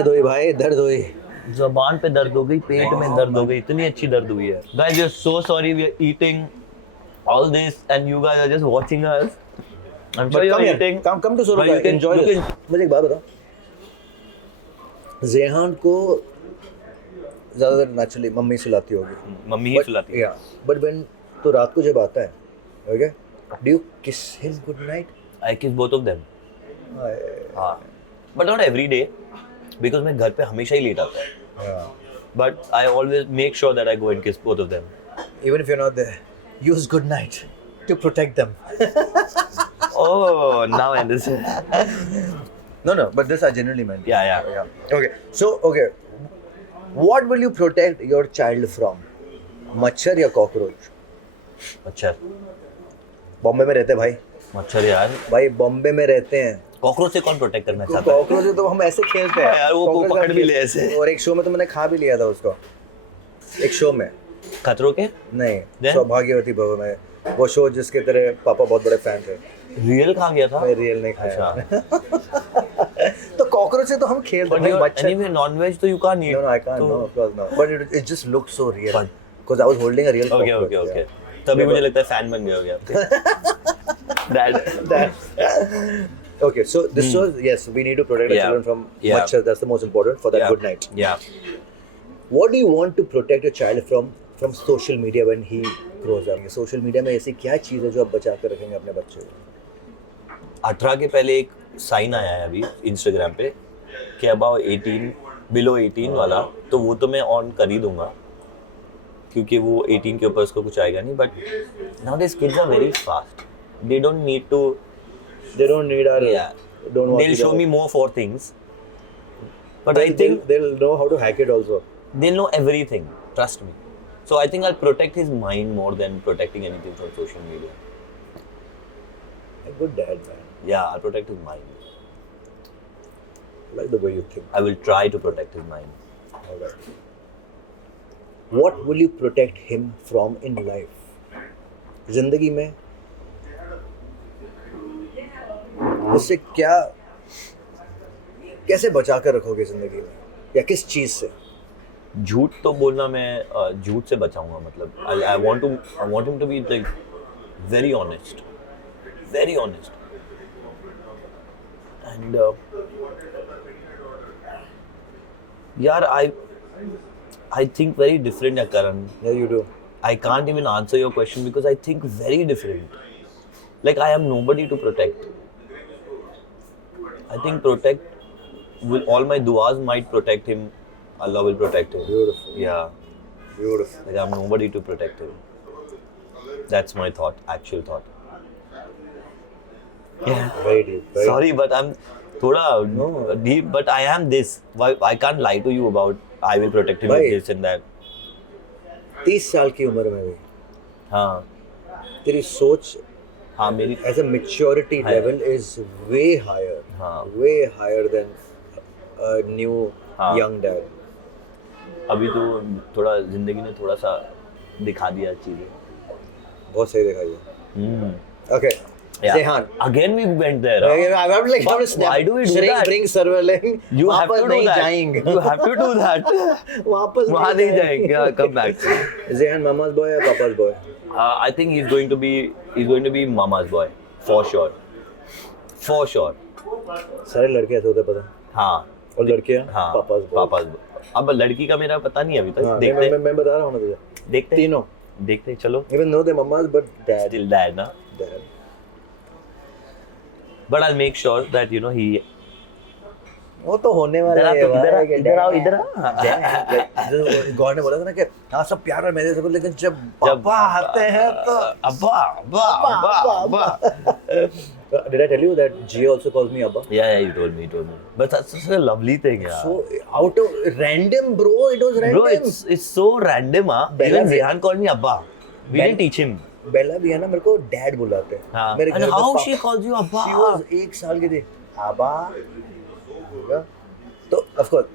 हुई भाई, दर्द हुई. ज़बान पे दर्द हो गई, पेट में दर्द हो गई. इतनी अच्छी दर्द हुई है. Guys, we are so sorry we are eating all this and you guys are just watching us. I'm sure you are eating. Come to Soro But you can- enjoy you this. can- मुझे एक बात बताओ. ज़ेहान को ज़्यादातर naturally mummy सुलाती होगी. Mummy ही सुलाती है. Yeah, but when तो रात को जब आता है, okay? Do you kiss him good night? I kiss both of them. हाँ. But not every day, because मैं घर पे हमेशा ही लेट आता हूँ. Yeah. But I always make sure that I go and kiss both of them. Even if you're not there, use good night to protect them. Oh, now I understand. No, but this I genuinely meant. Yeah. Okay, so okay, what will you protect your child from? मच्छर या cockroach? मच्छर। बॉम्बे में रहते हैं भाई, मच्छर यार, भाई बॉम्बे में रहते हैं। कॉकरोच से कौन प्रोटेक्ट करना चाहता है? कॉकरोच तो हम ऐसे खेलते हैं यार, वो Cockroach पकड़ का भी खेल- ले ऐसे। और एक शो में तो मैंने खा भी लिया था उसको, एक शो में, खतरों के नहीं Then? सौभाग्यवती भव में, वो शो जिसके तेरे पापा बहुत बड़े फैन थे। रियल खा गया था? मैं रियल नहीं खाया। अच्छा। तो कॉकरोच से तो हम खेलते But हैं you're- मच्छर। anyway, non-veg तो you can't eat. No, no, I can't. तो- No, of course not. But it just looked so real. But- Because I was holding a real Okay, cockroach. okay, okay. yeah. तभी Yeah, मुझे but- लगता है fan बन गया होगा आपके। Dad. Okay, so this was, yes, we need to protect our Yeah. children from Yeah. machar. That's the most important for that Yeah. good night. Yeah. What do you want to protect your child from social media when he grows up? Social media में ऐसी क्या चीज़ है जो आप बचा कर रखेंगे अपने बच्चे को? 18 के पहले एक साइन आया है अभी इंस्टाग्राम पे कि अबाउ 18 बिलो 18 वाला, तो वो तो मैं ऑन कर ही दूंगा क्योंकि वो 18 के ऊपर उसको कुछ आएगा नहीं। But nowadays kids are very fast, they don't need to, They don't need our. yeah, Don't want they'll to show know. me more for things, but I think they'll know how to hack it also. they'll know everything, trust me. So I think I'll protect his mind more than protecting anything from social media. A good dad, man. Yeah, I'll protect his mind. I like the way you think. I will try to protect his mind. All right. What will you protect him from in life? जिंदगी में उससे क्या, कैसे बचा कर रखोगे जिंदगी में, या किस चीज से? झूठ तो बोलना मैं झूठ से बचाऊंगा, मतलब I want him to be like very honest and यार आई थिंक वेरी डिफरेंट है करण. Yeah, you do. I can't even answer your question because I think very different. Like I am nobody to protect. I think all my duas might protect him. Allah will protect him. Beautiful. Yeah. Beautiful. Like I'm nobody to protect him. That's my thought, actual thought. Yeah. Very deep. Very Sorry, but I'm thoda No. deep, but I am this. Why I can't lie to you about I will protect him with Why? this and that. 30 साल की उम्र में भी हाँ तेरी सोच हाँ मेरी as a maturity Higher. level is way higher. हाँ. Way higher than a new हाँ. young dad. अभी तो थोड़ा जिंदगी ने थोड़ा सा दिखा दिया चीजें. बहुत सही दिखाई है. Okay. Yeah. Zehan. Again we went there. I'm like, But why do we do that? Bring serverling. You have to do नहीं that. जाएंगे. You have to do that. वापस वहाँ नहीं जाएंगे. Yeah, come back. Zehan mama's boy या papa's boy? I think he's going to be mama's boy for sure. For sure. सारे लड़के ऐसे होते हैं पता. हाँ. और लड़कियाँ हाँ. papa's boy. Papa's boy. अब लड़की का मेरा पता नहीं अभी तक. हाँ, देखते मैं बता रहा हूँ ना तुझे. देखते तीनों. देखते चलो. Even though they're mamas, but dad. Still dad ना. Dad. But I'll make sure that he. वो तो होने वाला है भाई. इधर आओ. गॉड ने बोला था ना कि हाँ सब प्यार और मेरे से, लेकिन जब पापा आते हैं तो Abba. Did I tell you that Gia also calls me Abba? Yeah, you told me. But that's such a lovely thing, yeah. So out of random, bro, it was random. Bro, it's so random, huh? Bella Even भी- Zehan called me Abba. We didn't teach him. बेला भी है ना, मेरे को dad बुलाते हैं. हाँ. मेरे And घर में how पापा- she calls you Abba? She was 1 साल की थी. आबा. तो of course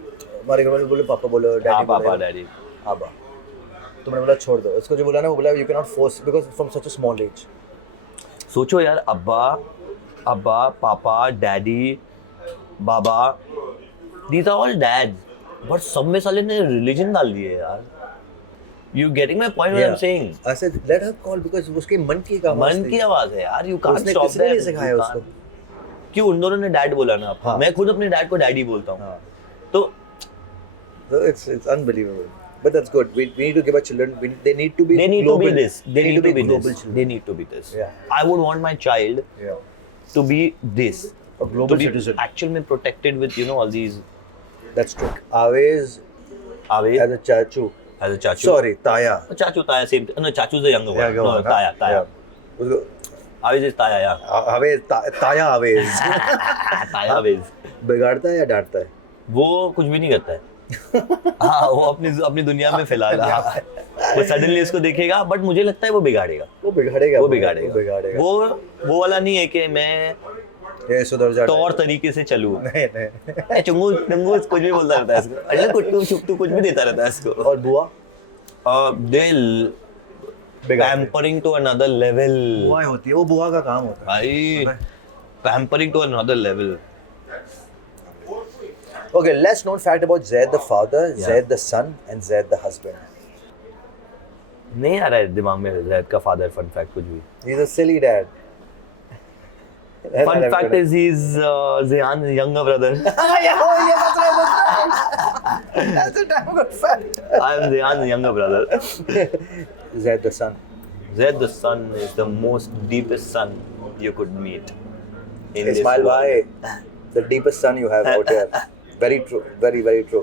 हमारे घर में बोले पापा बोलो, हाँ, डैडी पापा, बोलो. डैडी. आबा. तो मैंने बोला छोड़ दो इसको, जो बोला ना वो बोला you cannot force because from such a small age. सोचो यार, अब्बा, पापा, daddy, Baba. These are all dads. But सब में साले ने religion डाल दिए यार. You getting my point what I'm saying? I said let her call because उसके मन की एक आवाज़ मन थी. की आवाज है यार. You can't उसने stop किसने that. नहीं सिखाया You उसको. can't. क्यों उन दोनों ने डैड बोला ना. हाँ. मैं खुद अपने डैड को डैडी बोलता हूँ. हाँ. तो So it's unbelievable. But that's good. We need to give our children. They need to be. they need global. to be this. They need to be global this. children. They need to be this. Yeah. I would want my child Yeah. to be this. A global to be citizen. actual में protected with all these. That's true. Always Aave as a chachu. as a chachu. Sorry, Taya. Chachu, Taya, same. No, Chachu's the younger one. Yeah, go No, on, Taya, huh? Taya. Yeah. उसको Always is Taya, yeah. Always Taya always. Taya always. बिगाड़ता है या डांटता है? वो कुछ भी नहीं करता है. हाँ, वो अपनी दुनिया में फैला रहा है. वो सडनली उसको देखेगा, बट मुझे लगता है वो बिगाड़ेगा। वो बिगाड़ेगा। वो वाला नहीं है कि मैं ये सुधर जा तौर तरीके से चलूं। नहीं चुंगू चुंगू कुछ भी बोलता रहता है इसको, अरे कुट्टू छुट्टू कुछ भी देता रहता है इसको। और बुआ दे पैम्परिंग टू अनदर लेवल। बुआ होती है, वो बुआ का काम होता है भाई, pampering to another level. Okay, less known fact about Zaid the father, Zaid the son, and Zaid the husband. नहीं आ रहा है दिमाग में जैद का फादर फन फैक्ट कुछ भी। He's a silly dad. Fun fact is he's Ziyan's younger brother. Yeah, that's a damn good fact. I am Ziyan's younger brother. Zaid the son. Zaid the son is the most deepest son you could meet in this Ismail world. bhai, the deepest son you have out here. Very true, very very true.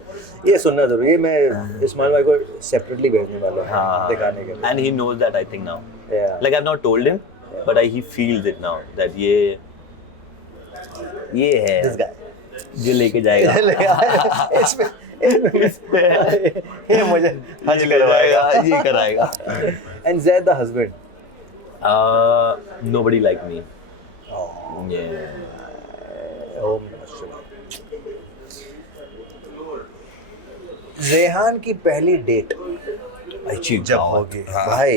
ये सुनना जरूरी है, मैं इस्माइल भाई को separately भेजने वाला हूँ दिखाने के लिए। And he knows that I think now. Yeah. Like I've not told him, but he feels it now that ये है This guy. जो लेके जाएगा। इसमें ये मुझे हज करवाएगा, ये कराएगा। And Zaid the husband. Nobody like me. Oh, Yeah. Om Namah Shivaya. Rehan की पहली डेट जब होगी भाई,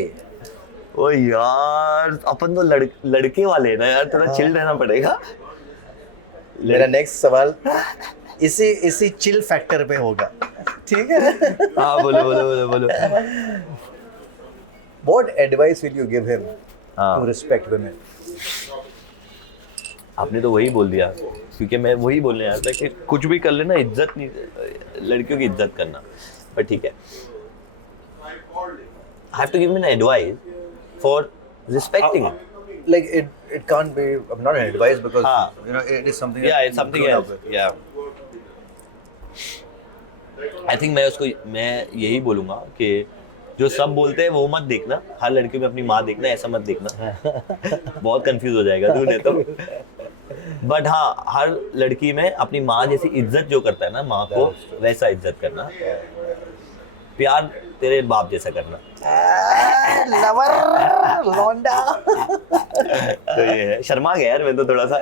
ओ यार अपन तो लड़के वाले हैं ना यार, थोड़ा चिल रहना पड़ेगा। मेरा नेक्स्ट सवाल इसी चिल फैक्टर पे होगा, ठीक है? हाँ बोलो। What advice will you give him हाँ। to respect women? आपने तो वही बोल दिया, क्योंकि मैं वही बोलने आया था कि कुछ भी कर लेना, इज्जत नहीं, लड़कियों की इज्जत करना। पर ठीक है, I have to give him an advice for respecting. Like it can't be not an advice because हाँ। you know it is something. Yeah, it's something grown else. up with. Yeah. I think मैं यही बोलूँगा कि जो सब बोलते हैं वो मत देखना, हर लड़की में अपनी माँ देखना, ऐसा मत देखना। बहुत कंफ्यूज हो जाएगा तूने तो। बट हाँ, हर लड़की में अपनी माँ जैसी इज्जत जो करता है ना माँ को, वैसा इज्जत करना। प्यार तेरे बाप जैसा करना। लवर लौंडा। तो ये है, शर्मा गया यार मैं तो थोड़ा सा।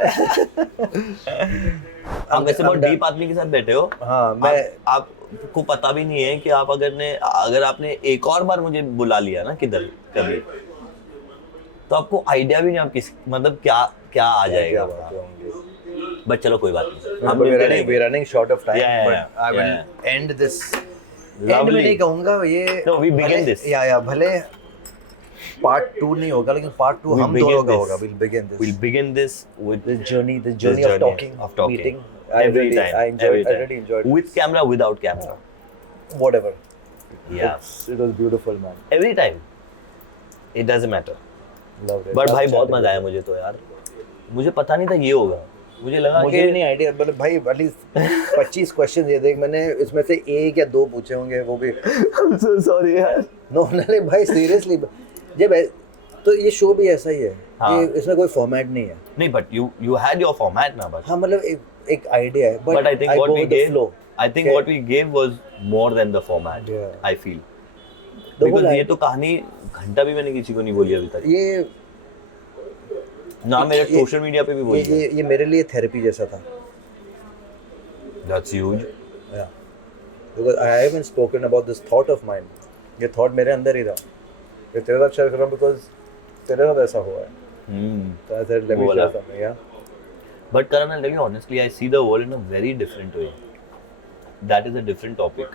आप वैसे बहुत डीप आदमी के साथ बैठे हो। हाँ, मैं आपको पता भी नहीं है कि आप अगर आपने एक और बार मुझे बुला लिया ना किधर कभी, तो आपको आइडिया भी नहीं आप किस मतलब क्या आ जाएगा। बट चलो कोई बात नहीं, हम we're running short of time, Yeah, but I will yeah. end this. Lovely. End में नहीं कहूँगा ये। No, we begin this. या भले part 2 नहीं होगा, लेकिन part 2 हम दोनों का होगा। We'll begin this with this journey of talking, meeting. every time. I really enjoyed it. With camera, without camera. Whatever. Yeah. It was beautiful, man. Every time. It doesn't matter. Loved it. But भाई बहुत मजा आया मुझे तो यार। मुझे पता नहीं था ये होगा। मुझे लगा मुझे भी नहीं आइडिया, मतलब भाई एटलीस्ट 25 क्वेश्चन दे देख, मैंने इसमें से 1 या 2 पूछे होंगे, वो भी। I'm so sorry यार। नो नहीं भाई, सीरियसली जब तो ये शो भी ऐसा ही है कि इसमें कोई फॉर्मेट नहीं है। नहीं, but you had your format ना बस। हाँ, मतलब एक आइडिया है, But I think what we gave, flow. what we gave was more than the format. Yeah. I feel. Because ये तो कहानी घंटा भी मैंने किसी को नहीं बोली अभी तक। ये ना मेरे सोशल मीडिया पे भी बोली है। ये मेरे लिए थेरेपी जैसा था। That's huge. Yeah. Because I haven't spoken about this thought of mine. ये thought मेरे अंदर ही था। ये तेरे साथ शेयर कर रहा हूँ because तेरे साथ ऐसा हुआ है। So I said, let me share something, yeah. But Karan, I'll tell you honestly, I see the world in a very different way. That is a different topic.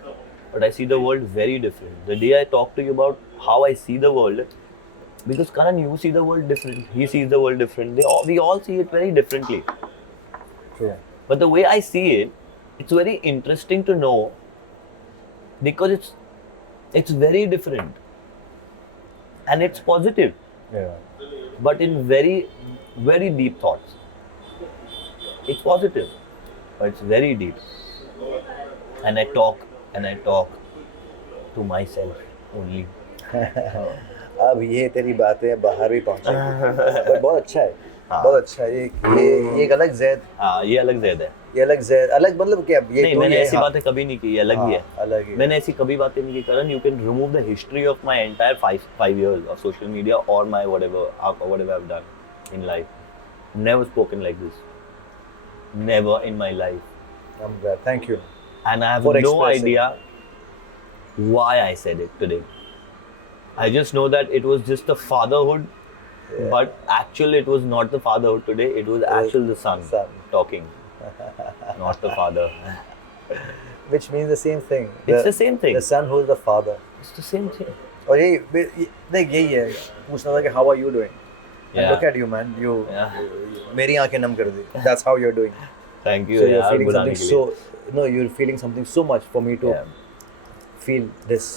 But I see the world very different. The day I talk to you about how I see the world, because Karan, you see the world different. He sees the world different. We all see it very differently. True. But the way I see it, it's very interesting to know because it's very different. And it's positive. Yeah. But in very, very deep thoughts. It's positive, but it's very deep. And I talk to myself only. अब ये तेरी बातें बाहर भी पहुंचेंगी, पर बहुत अच्छा है। हाँ। बहुत अच्छा। ये एक अलग जैद, हाँ ये अलग जैद है। ये अलग जैद, अलग मतलब क्या ये नहीं तो मैंने ये ऐसी हाँ, बातें कभी नहीं की, ये अलग ही है। हाँ, अलग ही। मैंने ऐसी कभी बातें नहीं की Karan. You can remove the history of my entire 5 years of social media और my whatever I have done in life, never spoken like this, never in my life, I'm glad. Thank you. and I have For no expressing. idea why I said it today. I just know that it was just the fatherhood, but actually it was not the fatherhood today, it was actually the son talking, not the father. Which means the same thing. It's the same thing. The son who is the father. It's the same thing. और देख यही है, पूछना था कि how are you doing? And Yeah. look at you man, you Yeah. मेरी आंखें नम कर दी. That's how you're doing. Thank you So you're यार feeling बुलाने something के लिए। so you're feeling something so much for me to Yeah. feel this.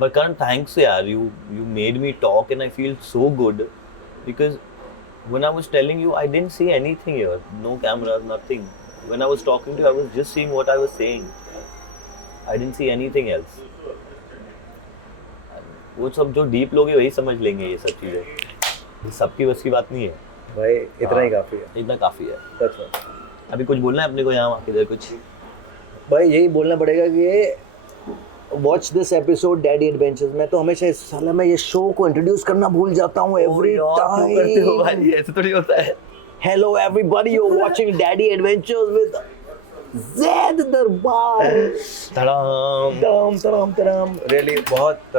But Karan, thanks yaar, you made me talk and I feel so good, because when I was telling you I didn't see anything here, no cameras, nothing. When I was talking to you I was just seeing what I was saying, I didn't see anything else. वो सब जो deep लोग हैं वही समझ लेंगे ये सब चीज़ें, ये सबकी बस की बात नहीं है भाई इतना ही काफी है. इतना काफ़ी है। That's all. अभी कुछ बोलना है अपने को यहाँ किधर कुछ? भाई यही बोलना पड़ेगा कि ये watch this episode daddy adventures में तो हमेशा इस साला मैं ये शो को इंट्रोड्यूस करना भूल जाता हूँ एवरी टाइम. ऐसे थोड़ी होता है। Hello everybody, you are watching daddy adventures with Zaid Darbar. धड़ाम तराम रियली बहुत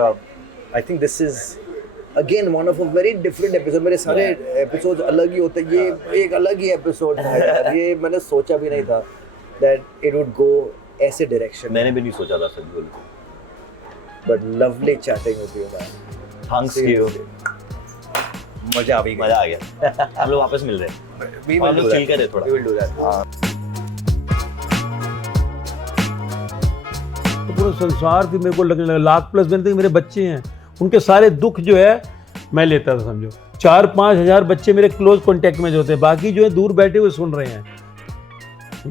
I think this is again one of a very different episode. मेरे सारे एपिसोड्स अलग ही होते हैं, ये एक अलग ही एपिसोड था यार. ये मैंने सोचा भी नहीं था दैट इट वुड गो ऐसे डायरेक्शन. मैंने भी नहीं सोचा था सच बोल। But lovely chatting with you man. Thanks you, मजा आ गई. मजा आ गया। हम लोग वापस मिल रहे हैं, We हम will लोग do चिल that. करें थोड़ा। We will do that. हाँ. तो पूरा संसार भी मेरे को लगने लगा, लाख प्लस बनते हैं मेरे बच्चे हैं, उनके सारे दुख जो है मैं लेता था. समझो 4-5 हज़ार बच्चे मेरे क्लोज कांटेक्ट में जो होते हैं, बाकी जो है दूर बैठे हुए सुन रहे हैं,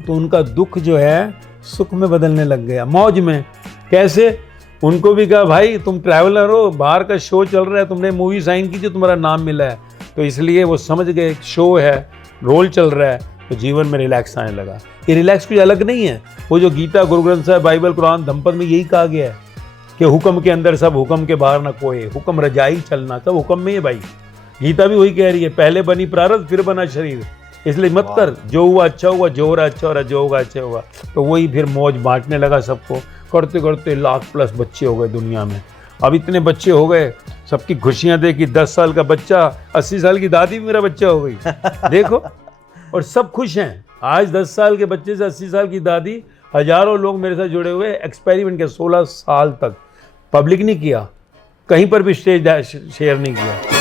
तो उनका दुख जो है सुख में बदलने लग गया, मौज में. कैसे? उनको भी कहा भाई तुम ट्रैवलर हो, बाहर का शो चल रहा है, तुमने मूवी साइन की थी, तुम्हारा नाम मिला है, तो इसलिए वो समझ गए एक शो है, रोल चल रहा है, तो जीवन में रिलैक्स आने लगा. ये रिलैक्स कुछ अलग नहीं है. वो जो गीता, गुरु ग्रंथ साहिब, बाइबल, कुरान, धम्पद में यही कहा गया है कि हुक्म के अंदर सब, हुक्म के बाहर न कोई, हुक्म रजाई चलना, सब हुक्म में है भाई. गीता भी वही कह रही है, पहले बनी प्रारब्ध फिर बना शरीर, इसलिए मत कर, जो हुआ अच्छा हुआ, जो हो रहा अच्छा हो रहा, जो होगा अच्छा होगा. तो वही फिर मौज बांटने लगा सबको, करते करते लाख प्लस बच्चे हो गए दुनिया में. अब इतने बच्चे हो गए, सबकी खुशियां देखी. 10 साल का बच्चा, 80 साल की दादी भी मेरा बच्चा हो गई. देखो, और सब खुश हैं. आज 10 साल के बच्चे से 80 साल की दादी, हजारों लोग मेरे साथ जुड़े हुए. एक्सपेरिमेंट किया 16 साल तक, पब्लिक नहीं किया, कहीं पर भी स्टेज शेयर नहीं किया.